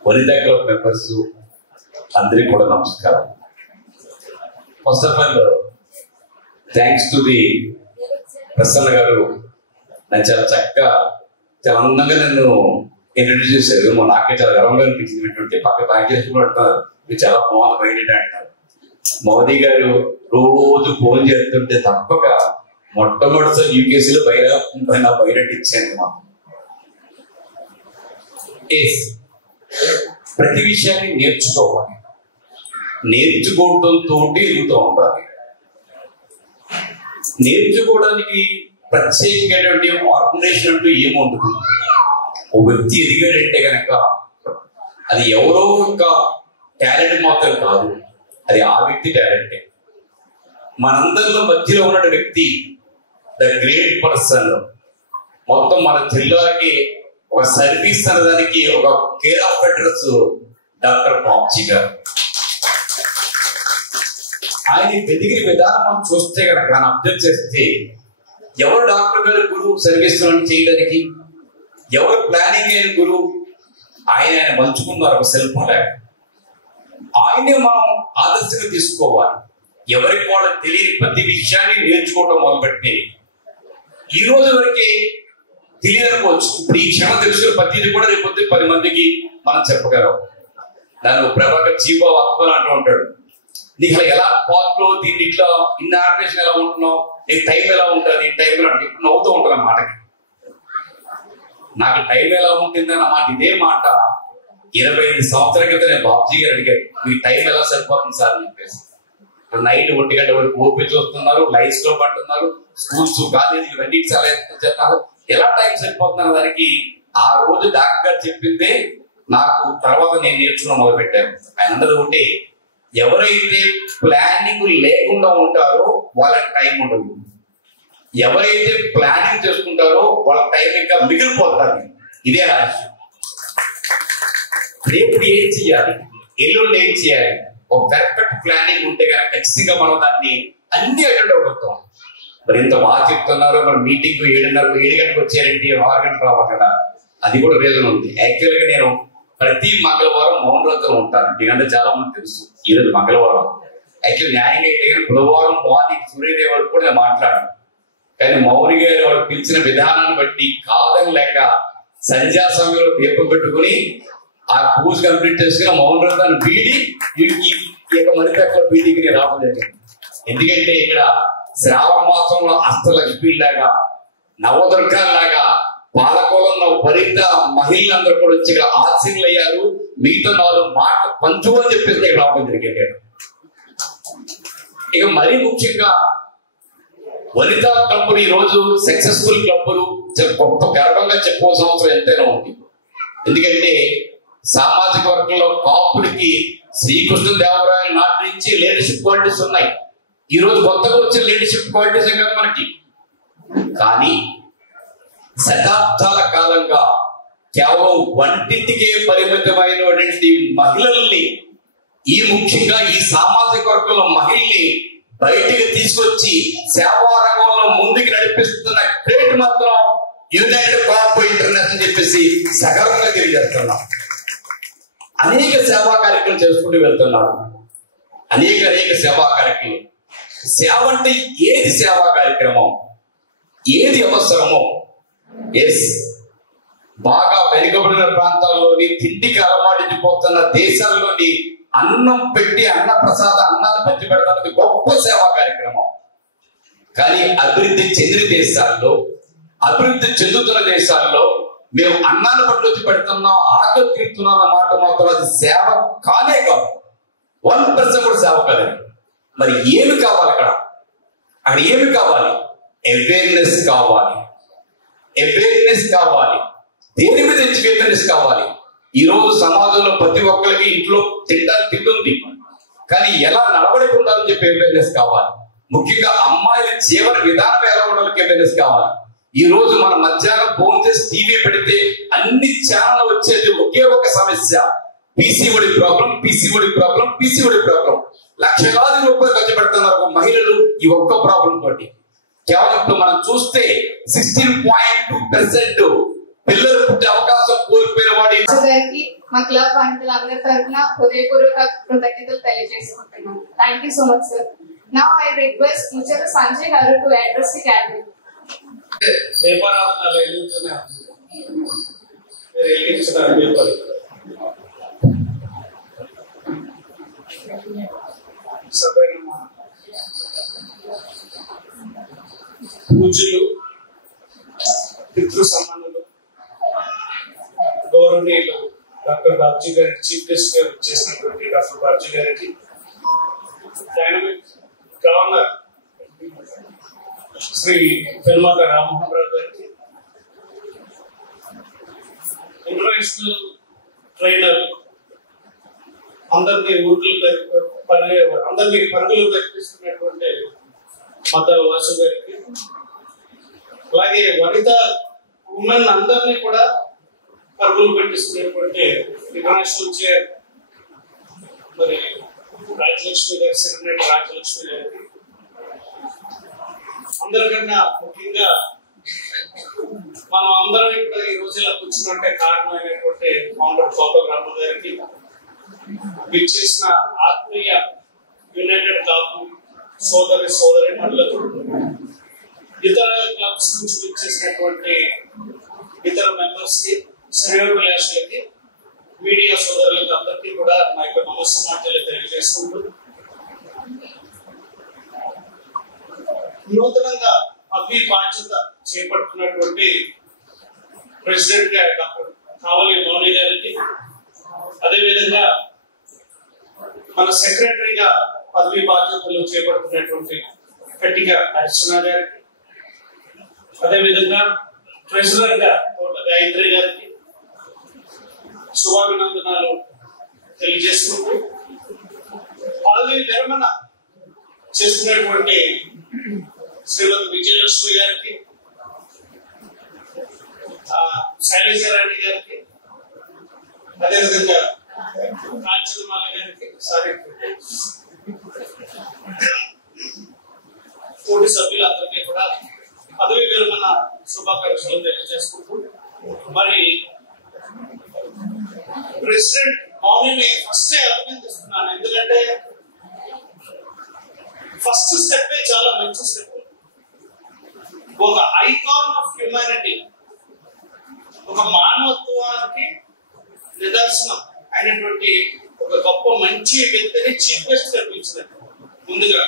Vanitha club members అందరికీ కూడా నమస్కారం. First of all thanks to the Prasanna garu, నన్ను చాలా చక్కగా చాలా అందంగా నన్ను ఇంట్రడ్యూస్ చేశారు. నాకే చాలా గర్వంగా అనిపించింది. పక్క భాగ్యలక్ష్మి కూడా అంటున్నారు, మీరు చాలా బాగుంది బయట అంటున్నారు. మోదీ గారు రోజు ఫోన్ చేస్తుంటే తప్పక మొట్టమొదటిసారి యూకేసీలో బయట ఇచ్చాను. మాకు ప్రతి విషయాన్ని నేర్చుకోవాలి, నేర్చుకోవడంతో ఎదుగుతూ ఉండాలి. నేర్చుకోవడానికి ప్రత్యేకమైనటువంటి ఆర్గనైజేషన్ అంటూ ఏముండదు. ఓ వ్యక్తి ఎదిగాడంటే కనుక అది ఎవరో యొక్క టాలెంట్ మాత్రం కాదు, అది ఆ వ్యక్తి టాలెంటే. మనందరిలో మధ్యలో ఉన్న వ్యక్తి ద గ్రేట్ పర్సన్. మొత్తం మన జిల్లాకి ఒక సర్వీస్ అనడానికి ఒక care of address doctor Babji గారు. ఆయన వెతికిన విధానం చూస్తే కనుక అబ్జర్వ్ చేస్తే ఎవరు డాక్టర్ గారు గురువు సర్వీస్ చేయడానికి, ఎవరు ప్లానింగ్ అయిన గురువు, ఆయన మంచుకున్నారు ఒక సెల్ఫ్ ల్యాబ్. ఆయనే మనం ఆదర్శంగా తీసుకోవాలి. ఎవరికి వాళ్ళకి తెలియని ప్రతి విషయాన్ని నేర్చుకోవడం మొదలుపెట్టి ఈ రోజు వరకే తెలియదనుకోవచ్చు. ఇప్పుడు ఈ క్షణం తెలుసుకున్న ప్రతిదీ కూడా రేపు 10 మందికి మనం చెప్పగలం. దాని ప్రభాకర్ చీఫ్ ఆఫ్ ఆత్మలు అంటూ ఉంటాడు, నీకు ఎలా పాత్రలో దీన్ని ఇట్లా ఇన్న ఆర్గనైజేషన్ ఎలా ఉంటున్నావు, నీకు టైం ఎలా ఉంటుంది, టైం ఎలా ఉంటుంది. ఇప్పుడు నవ్వుతూ ఉంటాను ఆ మాటకి. నాకు టైం ఎలా ఉంటుంది అన్న మాట, ఇదే మాట 25 సంవత్సరాల క్రితం నేను బాబ్జీ గారు అడిగారు, మీకు టైం ఎలా సరిపోతుంది సార్ అని చెప్పేసి. నైట్ 1 గంట వరకు ఓపీ చూస్తున్నారు, లైఫ్ లో పడుతున్నారు, స్కూల్స్ కాలేజీలు ఇవన్నీ చాలా చేస్తారు. ఎలా టైం సరిపోతున్నారు దానికి? ఆ రోజు డాక్టర్ గారు చెప్పిందే నాకు తర్వాత నేను నేర్చుకున్న మొదలు పెట్టాను. ఆయన అన్నది ఒకటి, ఎవరైతే ప్లానింగ్ లేకుండా ఉంటారో వాళ్ళకి టైం ఉండదు, ఎవరైతే ప్లానింగ్ చేసుకుంటారో వాళ్ళ టైం ఇంకా మిగిలిపోతారు. ఇదే రహస్యం. రేపు ఏం చేయాలి, ఎల్లుండి ఏం చేయాలి, ఒక పర్ఫెక్ట్ ప్లానింగ్ ఉంటే కనుక ఖచ్చితంగా మనం దాన్ని అన్ని అటెండ్ అవుతాం. మరి ఇంత బాగా చెప్తున్నారు, మరి మీటింగ్ 7 గంటలకు వచ్చారంటే 6 గంటలు రావాలి కదా, అది కూడా రీజన్ ఉంది. యాక్చువల్ గా నేను ప్రతి మంగళవారం మౌనవ్రతం ఉంటాను. ఎందుకంటే చాలా మంది తెలుసు ఈరోజు మంగళవారం. యాక్చువల్ న్యాయంగా అయితే బుధవారం మార్నింగ్ సూర్యోదయం వరకు కూడా నేను మాట్లాడాను. కానీ మౌని గారు వాళ్ళు పిలిచిన విధానాన్ని బట్టి కాదని లేక సంధ్యా సమయంలో దీపం పెట్టుకుని ఆ పూజ కంప్లీట్ చేసుకుని మౌనవ్రతాన్ని వీడి మరిపేకల బీడికి నేను రావడం జరిగింది. ఎందుకంటే ఇక్కడ శ్రావణ మాసంలో అష్టలక్ష్మిలాగా నవదుర్గాలాగా పాలకోలంలో భరిత మహిళలందరూ కూడా వచ్చి ఇక్కడ ఆశీర్లు అయ్యారు. మీతో 4 మాటలు పంచు అని చెప్పేసి ఇక్కడ రావడం జరిగింది. ఇక మరీ ముఖ్యంగా వనితా క్లబ్బులు ఈ రోజు సక్సెస్ఫుల్ క్లబ్బులు గొప్ప గర్వంగా చెప్పుకోవాల్సిన అవసరం ఎంతైనా ఉంది. ఎందుకంటే సామాజిక వర్గంలో కాపులకి శ్రీకృష్ణదేవరాయల నాటి నుంచి లీడర్షిప్ క్వాలిటీస్ ఉన్నాయి. ఈ రోజు కొత్తగా వచ్చిన లీడర్షిప్ క్వాలిటీస్ కాదు మనకి. కానీ శతాబ్దాల కాలంగా కేవలం వంటింటికే పరిమితమైనటువంటి మహిళల్ని, ఈ ముఖ్యంగా ఈ సామాజిక వర్గంలో మహిళల్ని బయటికి తీసుకొచ్చి సేవా రంగంలో ముందుకు నడిపిస్తున్న క్రెడిట్ మాత్రం యునైటెడ్ కాప్ ఇంటర్నేషనల్ చెప్పేసి సగర్వంగా తెలియజేస్తున్నాం. అనేక సేవా కార్యక్రమాలు చేసుకుంటూ వెళ్తున్నారు. అనేక సేవా కార్యక్రమాలు. సేవ అంటే ఏది సేవా కార్యక్రమం, ఏది అవసరమో, బాగా వెనుకబడిన ప్రాంతాల్లోని తిండికి అలవాటిపోతున్న దేశాల్లోని అన్నం పెట్టి అన్న ప్రసాద అన్నాలు పంచి పెడతానికి గొప్ప సేవా కార్యక్రమం. కానీ అభివృద్ధి చెందిన దేశాల్లో, అభివృద్ధి చెందుతున్న దేశాల్లో మేము అన్నాన్ని పట్టు వచ్చి పెడుతున్నాం, ఆకలి తీరుతున్నాం అన్నమాట మాత్రం అది సేవ కానే కాదు. 1% కూడా సేవ కాదండి. మరి ఏమి కావాలి అక్కడ ఏమి కావాలి? అవేర్నెస్ కావాలి. అవేర్నెస్ కావాలి. దేని మీద అవేర్నెస్ కావాలి? ఈ రోజు సమాజంలో ప్రతి ఒక్కరికి ఇంట్లో తింటుంది, కానీ ఎలా నడవడికి ఉండాలని చెప్పి అవేర్నెస్ కావాలి. ముఖ్యంగా అమ్మాయిల జీవన విధానం ఎలా ఉండాలని అవేర్నెస్ కావాలి. ఈ రోజు మన మధ్యాహ్నం ఫోన్ చేసి టీవీ పెడితే అన్ని ఛానల్ వచ్చేది ఒకే ఒక సమస్య, పీసీఓడి ప్రాబ్లం. లక్షలాది రూపాయలు ఖర్చు పెడుతున్నారు మహిళలు ఈ ఒక్క ప్రాబ్లం తోటి. కేవలం ఇప్పుడు మనం చూస్తే 16.2% పిల్లలు పుట్టే అవకాశం కోల్పోయిన వాడి గారికి మా క్లబ్ వంటలందరి తరఫున హృదయపూర్వక కృతజ్ఞతలు తెలియజేసుకుంటున్నాను. Thank you so much sir. Now I request teacher Sanjay గారు టు అడ్రస్ ది గ్యాదరింగ్. పూజలు, పితృ సమానులు, గౌరవనీయులు డాక్టర్ బాబ్జీ గారికి, చీఫ్ గెస్ట్ గా చేసినటువంటి డాక్టర్ బాబ్జీ గారికి, డైనమిక్ గవర్నర్ శ్రీ పెనుమాక రామ్మోహన్ రావు గారికి, ఇంటర్నేషనల్ ట్రైనర్ అందరినీ పరుగులు ప్రకటిస్తున్నటువంటి మద్దతు వాసు గారికి, అలాగే వనిత ఉమెన్ అందరినీ కూడా పరుగులు పెట్టిస్తున్నటువంటి ఇంటర్నేషనల్ చైర్ మరి రాజలక్ష్మి గారి, సిరినేటి రాజలక్ష్మి గారికి, అందరికన్నా ముఖ్యంగా మనం అందరం ఇక్కడ ఈ రోజు ఇలా కూర్చున్నట్టే కారణమైనటువంటి ఫౌండర్ గోపాల్ రాము గారికి, విచ్చేసిన ఆత్మీయ యునైటెడ్ కాపు సోదరి మండలకు, ఇతర క్లబ్స్ నుంచి విచ్చేసినటువంటి ఇతర మెంబర్స్ కి, శ్రేయోభిలాషులకి, మీడియా సోదరులకు అందరికీ కూడా నా యొక్క నమస్కారాలు తెలియజేసుకుంటూ, నూతనంగా పదవి బాధ్యత చేపడుతున్నటువంటి ప్రెసిడెంట్ గా డాక్టర్ కావలి మౌని గారికి, అదేవిధంగా మన సెక్రటరీగా పదవి బాధ్యతలు చేపడుతున్నటువంటి కట్టిక అర్చన గారికి, అదేవిధంగా ట్రెజరర్ గా తోట గాయత్రి గారికి శుభాభినందనాలు తెలియజేసుకుంటూ, పదవి విరమణ చేస్తున్నటువంటి శ్రీమతి విజయలక్ష్మి గారికి, శైలజారాణి గారికి, అదేవిధంగా కాంచనమాల గారికి, తోటి సభ్యులందరికీ కూడా పదవి విరమణ శుభాకాంక్షలు తెలియజేసుకుంటూ, మరి ప్రెసిడెంట్ మౌనిని ఫస్ట్ అభినందిస్తున్నాను. ఎందుకంటే ఫస్ట్ స్టెప్ చాలా మంచి స్టెప్. ఒక ఐకాన్ ఆఫ్ హ్యూమానిటీ, ఒక మానవత్వానికి నిదర్శనం అయినటువంటి ఒక గొప్ప మంచి వ్యక్తిని చీఫ్ గెస్ట్ తెప్పించినట్టు ముందుగా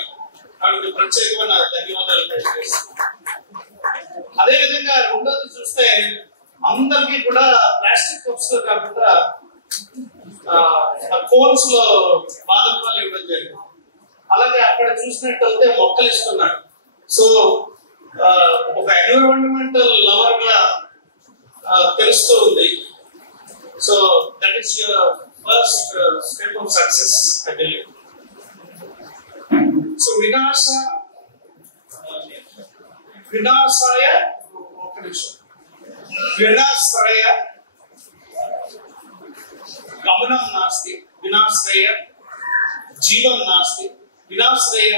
ఆవిడకి ప్రత్యేకమైన ధన్యవాదాలు తెలియజేస్తున్నాను. అదేవిధంగా రెండోది చూస్తే అందరికీ కూడా ప్లాస్టిక్ కప్స్ లో కాకుండా కోన్స్ లో బాదపాలు ఇవ్వడం జరిగింది. అలాగే అక్కడ చూసినట్టయితే మొక్కలు ఇస్తున్నాడు. సో ఒక ఎన్విరాన్మెంటల్ లవర్ గా తెలుస్తూ ఉంది. So that is your first step of success I believe. So వినాశాయ గమనం నాస్తి, వినాశ్రయ జీవం నాస్తి, వినాశ్రయ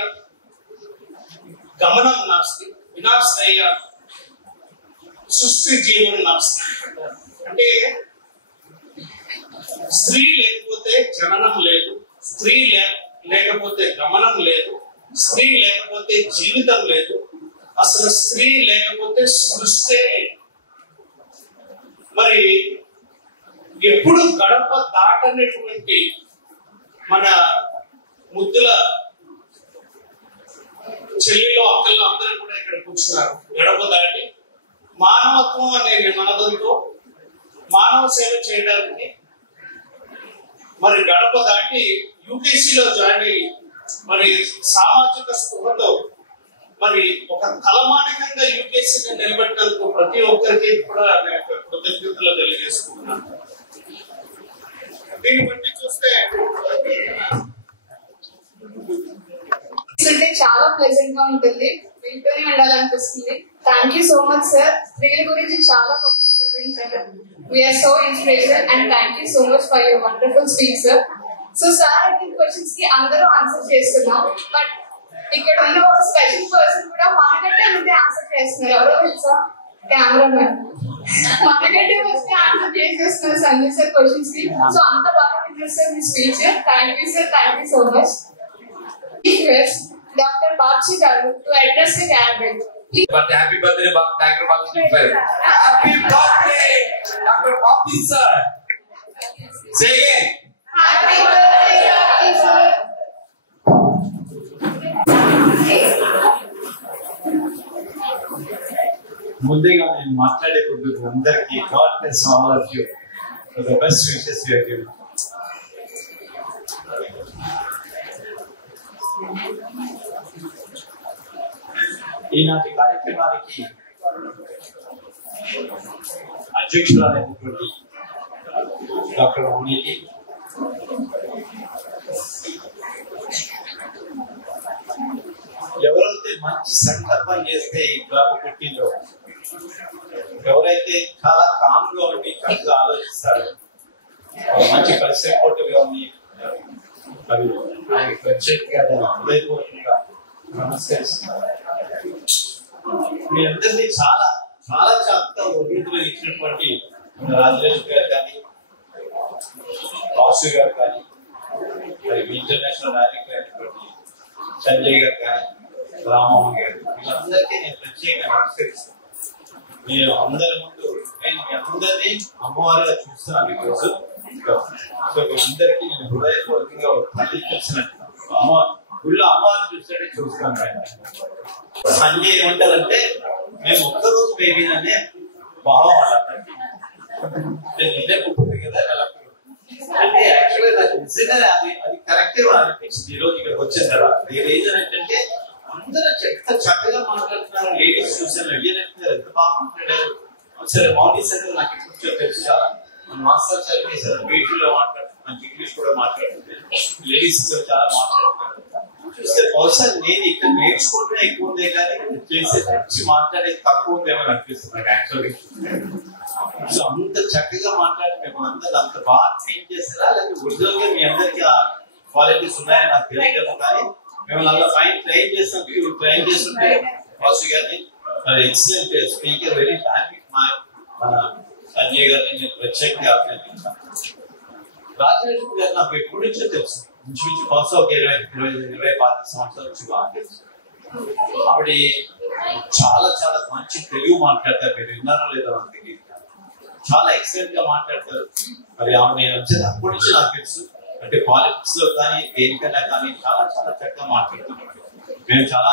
గమనం నాస్తి, వినాశ్రయ సృష్టి జీవం నాస్తి. అంటే స్త్రీ లేకపోతే జననం లేదు, స్త్రీ లేకపోతే గమనం లేదు, స్త్రీ లేకపోతే జీవితం లేదు, అసలు స్త్రీ లేకపోతే సృష్టి. మరి ఎప్పుడు గడప దాటనటువంటి మన ముద్దుల చెల్లిలో అక్కల్లో అందరూ కూడా ఇక్కడ కూర్చున్నారు. గడప దాటి మానవత్వం అనే మనదంతో మానవ సేవ చేయడానికి మరి గడప దాటి యూపీసీలో జాయిన్ అయ్యి మరి సామాజిక స్పృహతో మరి ఒక తలమానికంగా యూపీసీని నిలబెట్టినందుకు ప్రతి ఒక్కరికి కూడా నేను కృతజ్ఞతలు తెలియజేసుకుంటున్నాను. దీన్ని బట్టి చూస్తే అంటే చాలా ప్లెజెంట్ గా ఉంటుంది, వింటూనే ఉండాలనిపిస్తుంది. Thank you so much sir. స్త్రీల గురించి చాలా గొప్పగా వివరించారు. We are so inspirational and thank you so much for your wonderful speech sir. So sir అడిగిన క్వశ్చన్స్ కి అందరూ ఆన్సర్ చేస్తున్నాం, బట్ ఇక్కడ ఉన్న ఒక స్పెషల్ పర్సన్ కూడా మనకంటే ముందే ఆన్సర్ చేస్తున్నారు. ఎవరో తెలుసా? కెమెరామెన్. మనకంటే ఫస్ట్ ఆన్సర్ చేసేస్తున్నారు సంజయ్ సార్ క్వశ్చన్స్ కి. సో అంత బాగా విన్నారు సార్ మీ speech. Thank you sir, thank you so much. Doctor Babji garu to address the gathering. But happy birthday, Dr. Babji sir. Happy birthday, Dr. Babji sir. Say again. Happy birthday, Babji sir. ముందుగా నేను మాట్లాడే ముందు అందరికీ God bless all of you for the best wishes you have given. ఈనాటి కార్యక్రమానికి అధ్యక్షురాలైనటువంటి doctor మౌనికి, ఎవరైతే మంచి సంకల్పం చేస్తే ఈ క్లబ్ పుట్టిందో, ఎవరైతే చాలా కామ్ గా ఉండి చక్కగా ఆలోచిస్తారు, మంచి పరిశ్రమగా ఉంది, అవి ఆయన ప్రత్యేకంగా హృదయపూర్వకంగా నమస్కరిస్తున్నారు. మీ అందరినీ చాలా చాలా చక్కగా అభివృద్ధిలో ఇచ్చినటువంటి రాజలక్ష్మి గారు కానీ, వాసు గారు కానీ, మరి ఇంటర్నేషనల్ డైరెక్టర్ అయినటువంటి సంజయ్ గారు కానీ, రామ్మోహన్ గారు, వీళ్ళందరికీ నేను ప్రత్యేకంగా నమస్కరిస్తాను. నేను అందరి ముందు నేను మీ అందరినీ అమ్మవారిగా చూస్తున్నాను ఈరోజు. సో మీ అందరికీ నేను హృదయపూర్వకంగా తల్లి చూసినట్టు అమ్మవారు గుళ్ళో అమ్మవారిని చూసినట్టే చూస్తాను. సంజయ్ ఏమంటారంటే మేము ఒక్కరోజు బేబీననే భావం వాళ్ళందరికీ నిన్నే పుట్టింది కదా, అంటే యాక్చువల్గా నాకు నిజంగానే అది కరెక్ట్ కరెక్ట్ అనిపించింది ఈ రోజు ఇక్కడికి వచ్చిన తర్వాత. రీజన్ ఏంటంటే అందరూ ఎంత చక్కగా మాట్లాడుతున్నారు. లేడీస్ చూసాను ఎంత బాగా మాట్లాడారు. సరే మౌని సార్ నాకు ఇప్పుడు తెలుసు చాలా మాస్టర్ చదివేశారు, వీటిలో మాట్లాడుతున్నారు, మంచి ఇంగ్లీష్ కూడా మాట్లాడుతున్నారు, లేడీస్ చాలా మాట్లాడుతున్నారు. చూస్తే బహుశా నేను ఇక్కడ నేర్చుకుంటూనే ఎక్కువ ఉంది కానీ చేసే మాట్లాడేది తక్కువ ఉందేమో అనిపిస్తుంది నాకు యాక్చువల్లీ. సో అంత చక్కగా మాట్లాడి మేము అందరూ అంత బాగా ట్రైన్ చేస్తారా లేకపోతే ఒరిజినల్గా మీ అందరికి ఆ క్వాలిటీస్ ఉన్నాయని నాకు తెలియదు. కానీ మేము అలా ఫైన్ ట్రైన్ చేసినట్టు ట్రైన్ చేస్తుంటే వాసు గారిని మరి ఎక్సలెంట్ స్పీకర్, వెరీ టాలెంట్ మన సంజయ్ గారిని నేను ప్రత్యేకంగా అభినందించాను. రాజలక్ష్మి గారు నాకు ఎప్పటి నుంచో తెలుసు, ఇంచుమించు బహుశా ఒక 20-25 సంవత్సరాల నుంచి బాగా తెలుసు. ఆవిడ చాలా చాలా మంచి తెలుగు మాట్లాడతారు, మీరు విన్నారో లేదో నాకు తెలియదు, చాలా ఎక్సలెంట్ గా మాట్లాడతారు. మరి ఆవిడ నేను వచ్చేది అప్పటి నుంచి నాకు తెలుసు. అంటే పాలిటిక్స్ లో కానీ దేనికైనా కానీ చాలా చాలా చక్కగా మాట్లాడుతున్నాం. మేము చాలా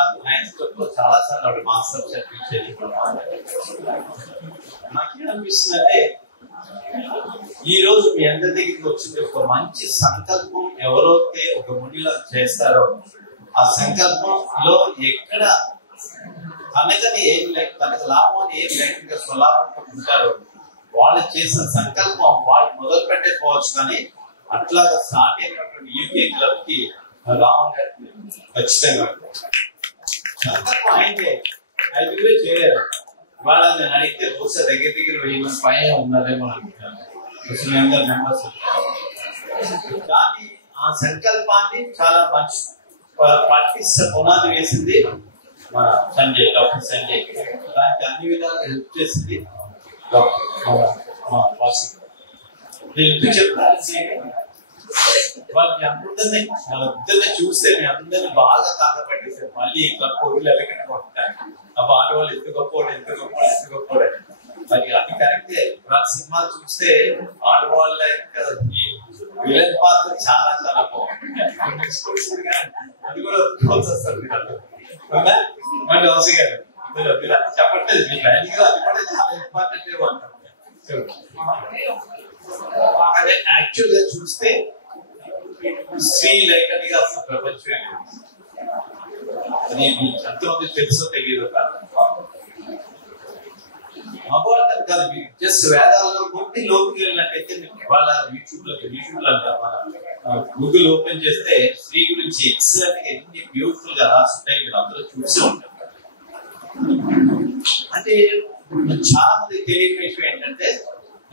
చాలా సార్లు ఆవిడ మాస్టర్ సర్టిఫికేట్ నాకేమనిపిస్తుందంటే ఈ రోజు మీ అందరి దగ్గరికి వచ్చింది ఒక మంచి సంకల్పం. ఎవరైతే ఒక మునిలా చేస్తారో ఆ సంకల్పంలో ఎక్కడ తనకని ఏం లేక తనకు లాభం అని ఏం లేకుండా స్వలాభంతో ఉంటారో వాళ్ళు చేసిన సంకల్పం వాళ్ళు మొదలు పెట్టకపోవచ్చు, కానీ అట్లాగా స్టార్ట్ అయినటువంటి యూకే క్లబ్ కి రావణ్ గారికి ఖచ్చితంగా సంకల్పం అయితే 5 చేయలేరు. వాళ్ళ నేను అడిగితే బహుశా దగ్గర 1000 మంది పైన ఉన్నారేమో అనుకుంటాను మెంబర్స్. కానీ ఆ సంకల్పాన్ని చాలా మంచి పార్టీస్ పునాది వేసింది మన సంజయ్, డాక్టర్ సంజయ్. దానికి అన్ని విధాలుగా హెల్ప్ చేసింది నేను ఎందుకు చెప్తానంటే వాళ్ళని అందరినీ చూస్తే మీ అందరినీ బాగా కాకపట్టేసారు. మళ్ళీ ఇంకా కోవిలు ఎలగంటే ఉంటాయి అప్పుడు ఆడవాళ్ళు ఎంత గొప్పవాడు ఎంత గొప్పవాడు ఎంత గొప్పవాడు. మరి అది కరెక్టే. వాళ్ళ సినిమా చూస్తే ఆడవాళ్ళ విలన్ పాత్ర చాలా చాలా బాగుంది. అది కూడా ప్రోత్సహిస్తారు మళ్ళీ వంశీ గారు చెప్పట్లేదు మీ బ్యాండింగ్ అది కూడా చాలా ఇంపార్టెంట్ ఏమంటారు. అదే యాక్చువల్ గా చూస్తే స్త్రీ లేఖనిగా అసలు ప్రపంచమే అది ఎంతమంది తెలుసో తెలియదు కాదు. మగవాళ్ళని కాదు, మీకు జస్ట్ వేదాల్లో కొద్ది లోతుకి వెళ్ళినట్టయితే వాళ్ళ యూట్యూబ్ లో అంటారు, మన గూగుల్ ఓపెన్ చేస్తే స్త్రీ గురించి ఎక్సలెంట్ గా ఎన్ని బ్యూటిఫుల్ గా రాస్తుంటాయి మీరు అందరూ చూసే ఉంటారు. అంటే చాలా మంది తెలియని విషయం ఏంటంటే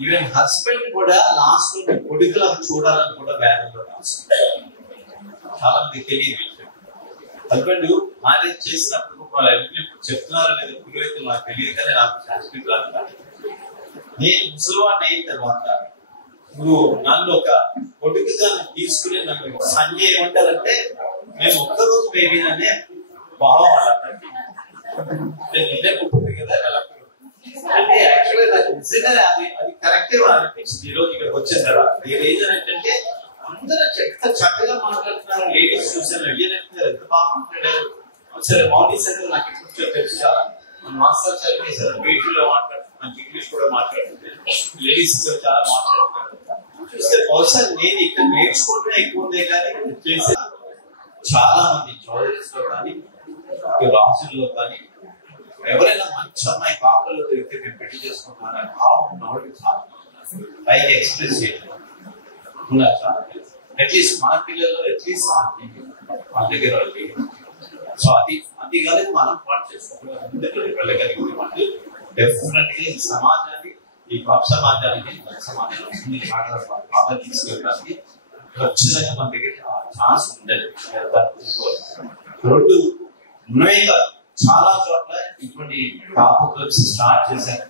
ఈవెన్ హస్బెండ్ కూడా లాస్ట్ లో కొడుకులకు చూడాలని కూడా వేదంలో రాస్తుంది. చాలా మంది తెలియని విషయం. హస్బెండ్ మ్యారేజ్ చేసినప్పుడు వాళ్ళు చెప్తున్నారో లేదా పురోహితులు నాకు తెలియదు, కానీ నాకు సంస్కృతి రాదు. నేను ముసలివాడిని అయిన తర్వాత నువ్వు నన్ను ఒక కొడుకుగా తీసుకుని నన్ను సంజయ్ ఏమంటారంటే నేను ఒక్కరోజు బేబీననే భావం వాళ్ళందరికీ నిన్నే పుట్టింది కదా అంటే యాక్చువల్గా నాకు నిజంగానే అది కరెక్టే అనిపించింది ఈ రోజు ఇక్కడికి వచ్చిన తర్వాత. రీజన్ ఏంటంటే అందరూ ఎంత చక్కగా మాట్లాడుతున్నారు. లేడీస్ చూసాను ఎంత బాగా మాట్లాడారు. సరే మౌని సార్ నాకు ఇప్పుడు తెలుసు చాలా మాస్టర్ చదివేశారు, వీటిలో మాట్లాడుతున్నారు, మంచి ఇంగ్లీష్ కూడా మాట్లాడుతున్నారు, లేడీస్ చాలా మాట్లాడుతున్నారు. చూస్తే బహుశా నేను ఇక్కడ నేర్చుకుంటూనే ఎక్కువ ఉంది కానీ చేసే చాలా మంది చౌదరీస్ లో కానీ రాజుల్లో కానీ ఎవరైనా మంచి అమ్మాయి కాపులో దొరికితే మేము పెళ్లి చేసుకుంటున్నారని భావం ఉన్నవాళ్ళు చాలా పైకి ఎక్స్ప్రెస్ చేయడం ఉన్నారు. చాలా అట్లీస్ట్ మన పిల్లలు అట్లీస్ట్ మన దగ్గర వాళ్ళు. సో అది కాదు మనం పాటు చేసుకుంటున్నాం వెళ్ళగలిగితే వాళ్ళు డెఫినెట్ గా ఈ సమాజాన్ని, ఈ పాప సమాజానికి సమాజాన్ని బాగా తీసుకెళ్ళడానికి ఖచ్చితంగా మన దగ్గర ఛాన్స్ ఉండదు. రెండు ఉన్నాయి కాదు, చాలా చోట్ల ఇటువంటి టాప్ క్లబ్స్ స్టార్ట్ చేశారు.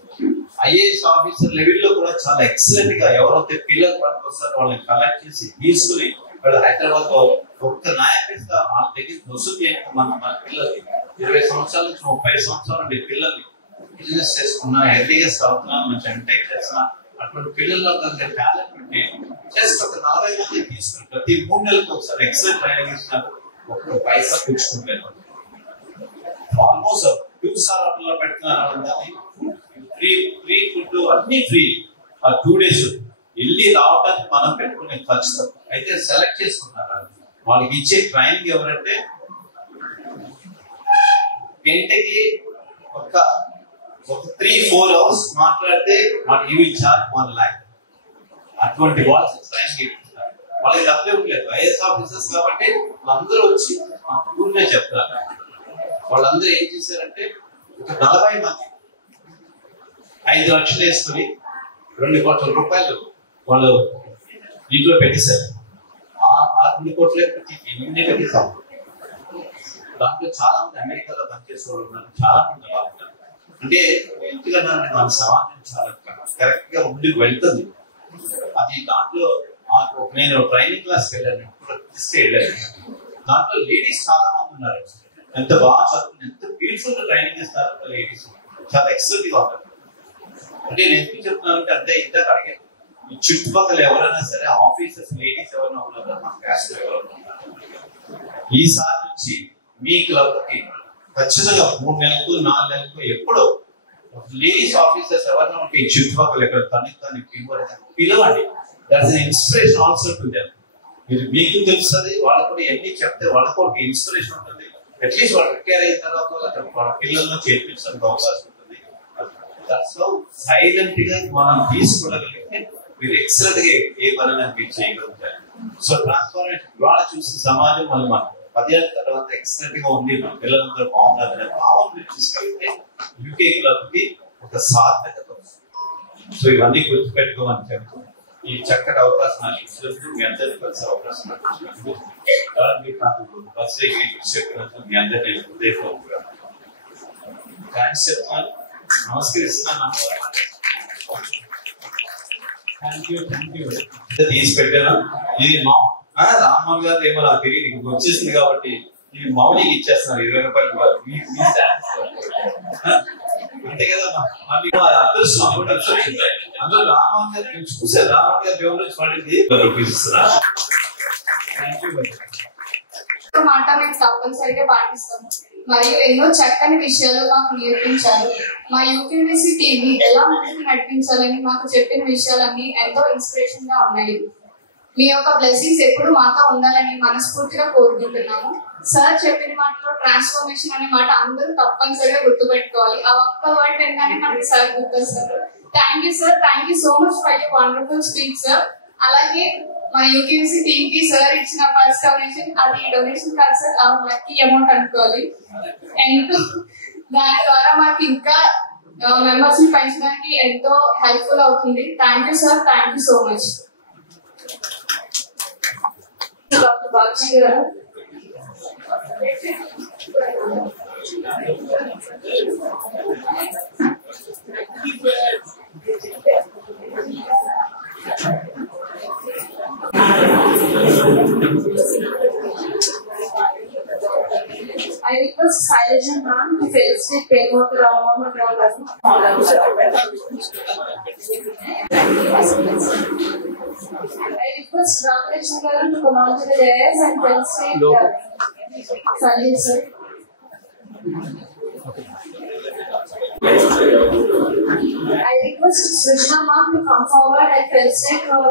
ఐఏఎస్ ఆఫీసర్ లెవెల్లో కూడా చాలా ఎక్సలెంట్ గా ఎవరైతే పిల్లలు పనికొస్తారో వాళ్ళని కలెక్ట్ చేసి తీసుకుని వాళ్ళు హైదరాబాద్ లో ఒక్క నాయకుడిగా వాళ్ళ దగ్గర వసూలు చేయడం. మన పిల్లలకి 20 సంవత్సరాల నుంచి 30 సంవత్సరాల నుండి పిల్లల్ని బిజినెస్ చేసుకున్నా, ఎర్లీగెస్ట్ అవుతున్నా, మంచి ఎంటెక్ చేస్తున్నా, అటువంటి పిల్లల్లో కొంత టాలెంట్ ఉంటే జస్ట్ ఒక 40 మంది తీసుకుని ప్రతి 3 నెలలకు ఒకసారి ఎక్సలెంట్ ట్రైనింగ్ ఇచ్చినారు. ఒక్క పైసా పుచ్చుకుంటారు. ఆల్మోస్ట్ 2 స్టార్ హోటల్లో పెడుతున్నారు. ఫ్రీ ఫుడ్ అన్ని ఫ్రీ. ఆ 2 days వెళ్ళి రావడానికి మనం పెట్టుకునే ఖర్చు అయితే సెలెక్ట్ చేసుకుంటున్నారు. వాళ్ళకి ఇచ్చే ట్రైనింగ్ ఎవరంటే గంటకి ఒక 3-4 hours మాట్లాడితే యూ విల్ చార్జ్ 1 lakh. అటువంటి వాళ్ళకి ట్రైనింగ్ ఇప్పిస్తారు. వాళ్ళకి డబ్బులు ఇవ్వలేదు. ఐఏఎస్ ఆఫీసర్స్ కాబట్టి వాళ్ళందరూ వచ్చి మా ఊరినే చెప్తారు. వాళ్ళందరూ ఏం చేశారంటే ఒక 40 మంది 5 లక్షలు వేసుకుని 2 కోట్ల రూపాయలు వాళ్ళు ఇంట్లో పెట్టేశారు. ఆ 2 కోట్లే పెట్టేసాం. దాంట్లో చాలా మంది అమెరికాలో పనిచేసే వాళ్ళు ఉన్నారు, చాలా మంది బాగుంటారు. అంటే ఎందుకన్నా మన సమాజం చాలా కరెక్ట్ గా ముందుకు వెళ్తుంది. అది దాంట్లో నేను ట్రైనింగ్ క్లాస్కి వెళ్ళాను, తీసుకెళ్ళాను. దాంట్లో లేడీస్ చాలా మంది ఉన్నారు. ఎంత బాగా చదువుతుంది, ఎంత బ్యూటిఫుల్ గా ట్రైనింగ్ ఇస్తారు లేడీస్, చాలా ఎక్సలెంట్ గా ఉంటారు. అంటే నేను ఎందుకు చెప్తున్నాను అంటే అంతే ఇందాక అడిగాను, ఈ చుట్టుపక్కల ఎవరైనా సరే ఆఫీసర్స్ లేడీస్ ఎవరైనా ఉన్నారో మా క్యాస్ట్ ఎవరైనా ఉన్నారు, ఈసారి నుంచి మీ క్లబ్ కి ఖచ్చితంగా 3 నెలలకు 4 నెలలకు ఎప్పుడో లేడీస్ ఆఫీసర్స్ ఎవరైనా ఉంటే ఈ చుట్టుపక్కల ఎక్కడ తను పిలవండి. That's an inspiration also to them. మీరు మీకు తెలుస్తుంది, వాళ్ళకు కూడా ఎన్ని చెప్తే వాళ్ళకు ఒక ఇన్స్పిరేషన్ ఉంటుంది. అట్లీస్ట్ వాళ్ళు రిటైర్ అయిన తర్వాత వాళ్ళ పిల్లలను చేర్పించడానికి అవకాశం ఉంటుంది. దట్స్ హౌ సైలెంట్ గా మనం తీసుకోగలిగితే మీరు ఎక్సలెంట్ గా ఏ పనైనా మీరు చేయగలుగుతారు. సో ట్రాన్స్ఫర్మేషన్ ఇవాళ చూసిన సమాజం మళ్ళీ మనం 10 ఏళ్ళ తర్వాత ఎక్సలెంట్ గా ఉంది, మన పిల్లలందరూ బాగుండాలనే భావం మీరు తీసుకెళ్తే యూకే క్లబ్ కి ఒక సార్థకత వస్తుంది. సో ఇవన్నీ గుర్తుపెట్టుకోమని చెప్తూ ఈ చక్కటి అవకాశం నాకు ఇచ్చినందుకు మీ అందరికీ కలిసి అవకాశం నాకు ఇచ్చినందుకు మీరు నాకు బర్త్డే గ్రీటింగ్స్ చెప్పినందుకు మీ అందరినీ హృదయపూర్వకంగా థ్యాంక్స్ చెప్తున్నాను. నమస్కరిస్తున్నాను. తీసి పెట్టాను. ఇది మా రామ్మోహన్ గారు ఏమో నాకు తెలియదు, వచ్చేసింది కాబట్టి ఇది మౌనికి ఇచ్చేస్తున్నారు 20 రూపాయలు. అంతే కదా, మళ్ళీ అదృష్టం అందులో రామ్మోహన్ గారు చూసారు. రామ్మోహన్ గారు దేవుడు పడింది రూపీస్తున్నారు. మాట మేము తప్పనిసరిగా పాటిస్తాము మరియు ఎన్నో చక్కని విషయాలు మాకు నేర్పించారు. మా యూపీఎస్సీ టీవీ ఎలా ముందుకు నడిపించాలని మాకు చెప్పిన విషయాలన్నీ ఎంతో ఇన్స్పిరేషన్ గా ఉన్నాయి. మీ యొక్క బ్లెస్సింగ్స్ ఎప్పుడు మాతో ఉండాలని మనస్ఫూర్తిగా కోరుకుంటున్నాము. సార్ చెప్పిన మాటలో ట్రాన్స్ఫర్మేషన్ అనే మాట అందరూ తప్పనిసరిగా గుర్తుపెట్టుకోవాలి. ఆ ఒక్క వర్డ్ వినగానే మనకి సార్ గుర్తొస్తారు. Thank you sir, thank you so much for your wonderful speech sir. అలాగే మా యూకేసీ టీమ్ కి సార్ ఇచ్చిన ఫస్ట్ డొనేషన్, అది డొనేషన్ కాదు సార్, ఆ లక్కీ అమౌంట్ అనుకోవాలి. ఎంతో దాని ద్వారా మాకు ఇంకా మెంబర్స్ ని పెంచడానికి ఎంతో హెల్ప్ఫుల్ అవుతుంది. Thank you sir, thank you so much. Doctor Babji గారు I request Sailajan ma'am to felicitate Permota Rammohan Rao Garu. I request Ramalakshmi Garu to come on to the dais and felicitate Sanjay sir. I request Srijna ma'am to come forward and felicitate her.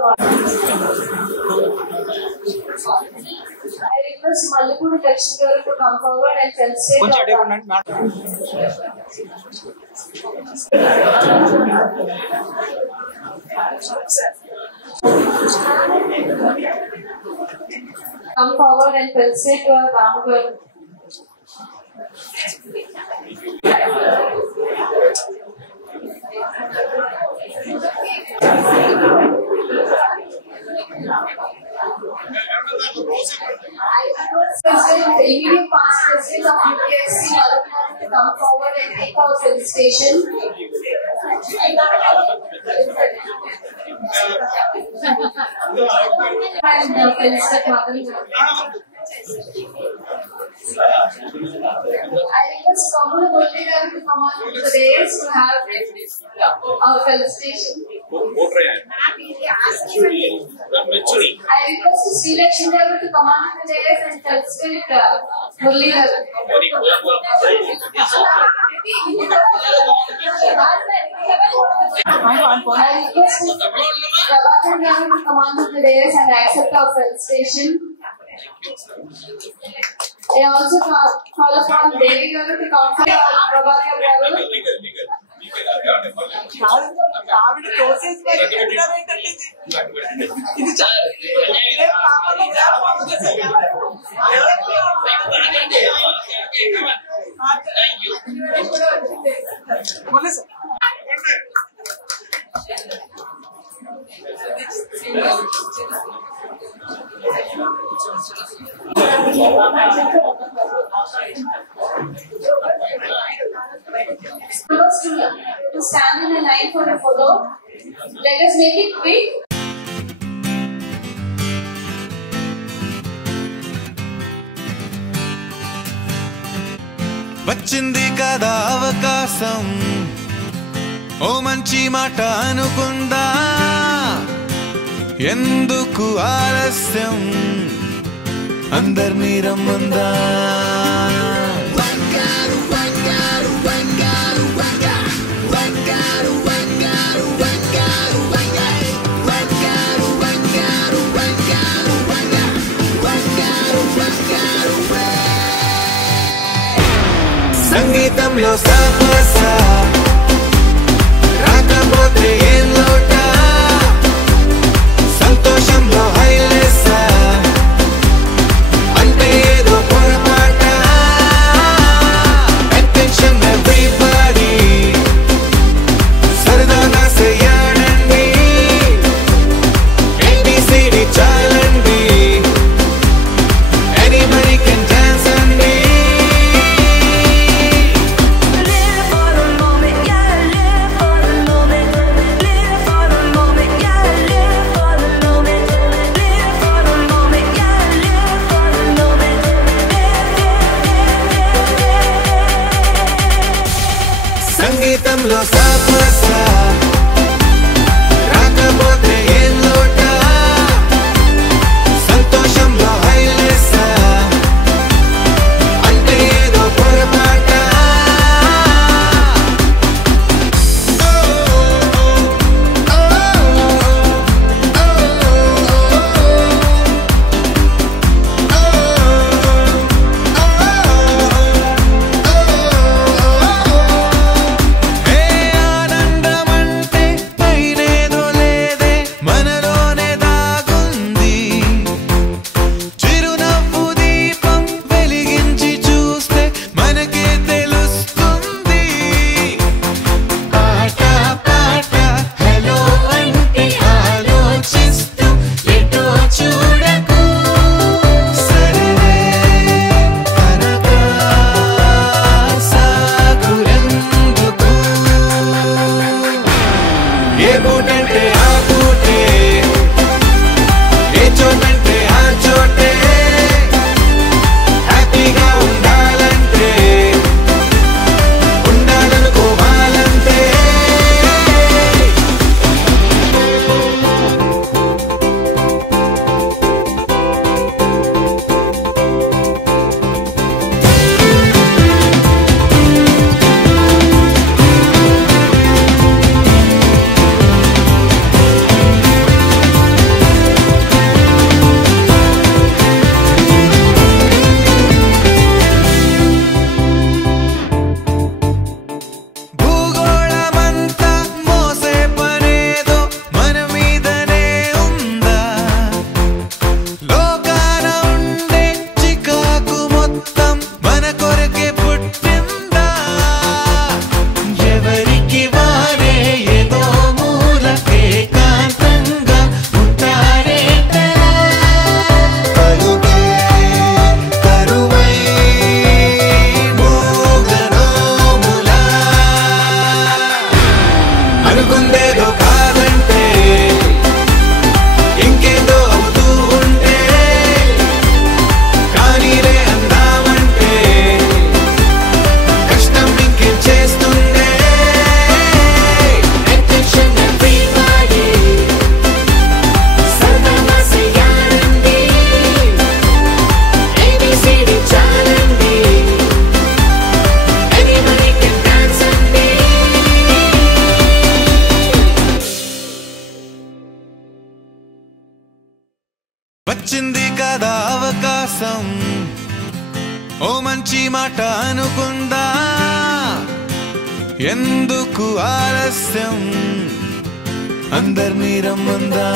I request Mallikudi Lakshmi Garu to come forward and felicitate her. Come forward and felicitate her, Ramu Garu. I request President, the immediate past President of UPSC, Arunabh, to come forward and take our felicitation. And felicitate Madhavi. I request Kamal Golde Garu to come on to the dais to have our felicitation. I request Sri Lakshmi Garu to come on to the dais and felicitate Murli Garu. I request Prabhakar Garu to come on to the dais and accept our felicitation. I also call upon Devi Garu to comfort Prabhakar Garu. To stand in a line for a photo. Let us make it quick. వచ్చింది కదా అవకాశం ఓ మంచి మాట అనుకుందా ఎందుకు ఆలస్యం అందర్నీ రమ్మందా సంగీతంలో సాపస రాకపోతే ఏం లోట సంతోషంలో హైలెస్ అంటే ఏదో పొరపాట అటెన్షన్ ఎవ్రీబడీ సరదాగా చేయాలండి ABCD చాలండి anybody can dance అండి Live for the moment, yeah, live for the moment. వచ్చింది కదా అవకాశం, ఓ మంచి మాట అనుకుందా, ఎందుకు ఆలస్యం, అందర్నీ రమ్మందా.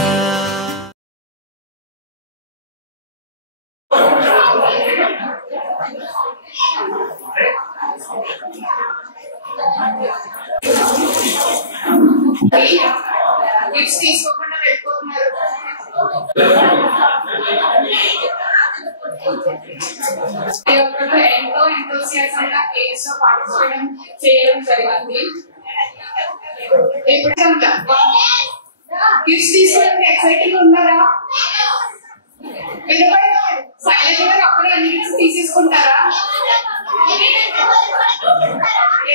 గిఫ్ట్స్ తీసుకోకుండా వెళ్ళిపోతున్నారు. ఎంతో ఎంతోసియాసంగా కేస్ లో పార్టిసిపేట్ చేయడం జరిగింది. ఇప్పుడు గిఫ్ట్స్ తీసుకోవడానికి ఎక్సైటింగ్ ఉన్నారా? వినపడదు. సైలెంట్ గా అప్పుడే అన్ని గిఫ్ట్స్ తీసేసుకుంటారా?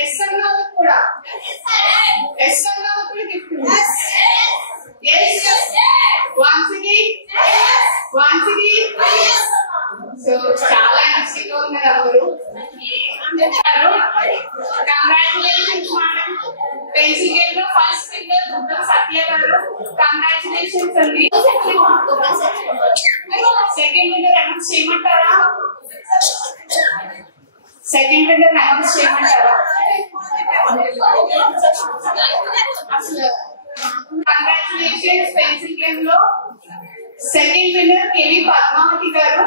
ఎస్ అన్నారు కూడా, ఎస్ అన్నారు కూడా గిఫ్ట్. సో చాలా ఎనర్జీగా ఉన్నారు అందరూ. Congratulations madam. పెన్సిల్ గేమ్ లో ఫస్ట్ విన్నర్ గుడ్డం సత్య గారు, కంగ్రాచులేషన్స్ అండి. సెకండ్ విన్నర్ అనౌన్స్ చేయమంటారా? సెకండ్ విన్నర్ అనౌన్స్ చేయమంటారా? అసలు కంగ్రాచులేషన్స్. పెన్సిల్ గేమ్ లో సెకండ్ విన్నర్ కేవి పద్మావతి గారు,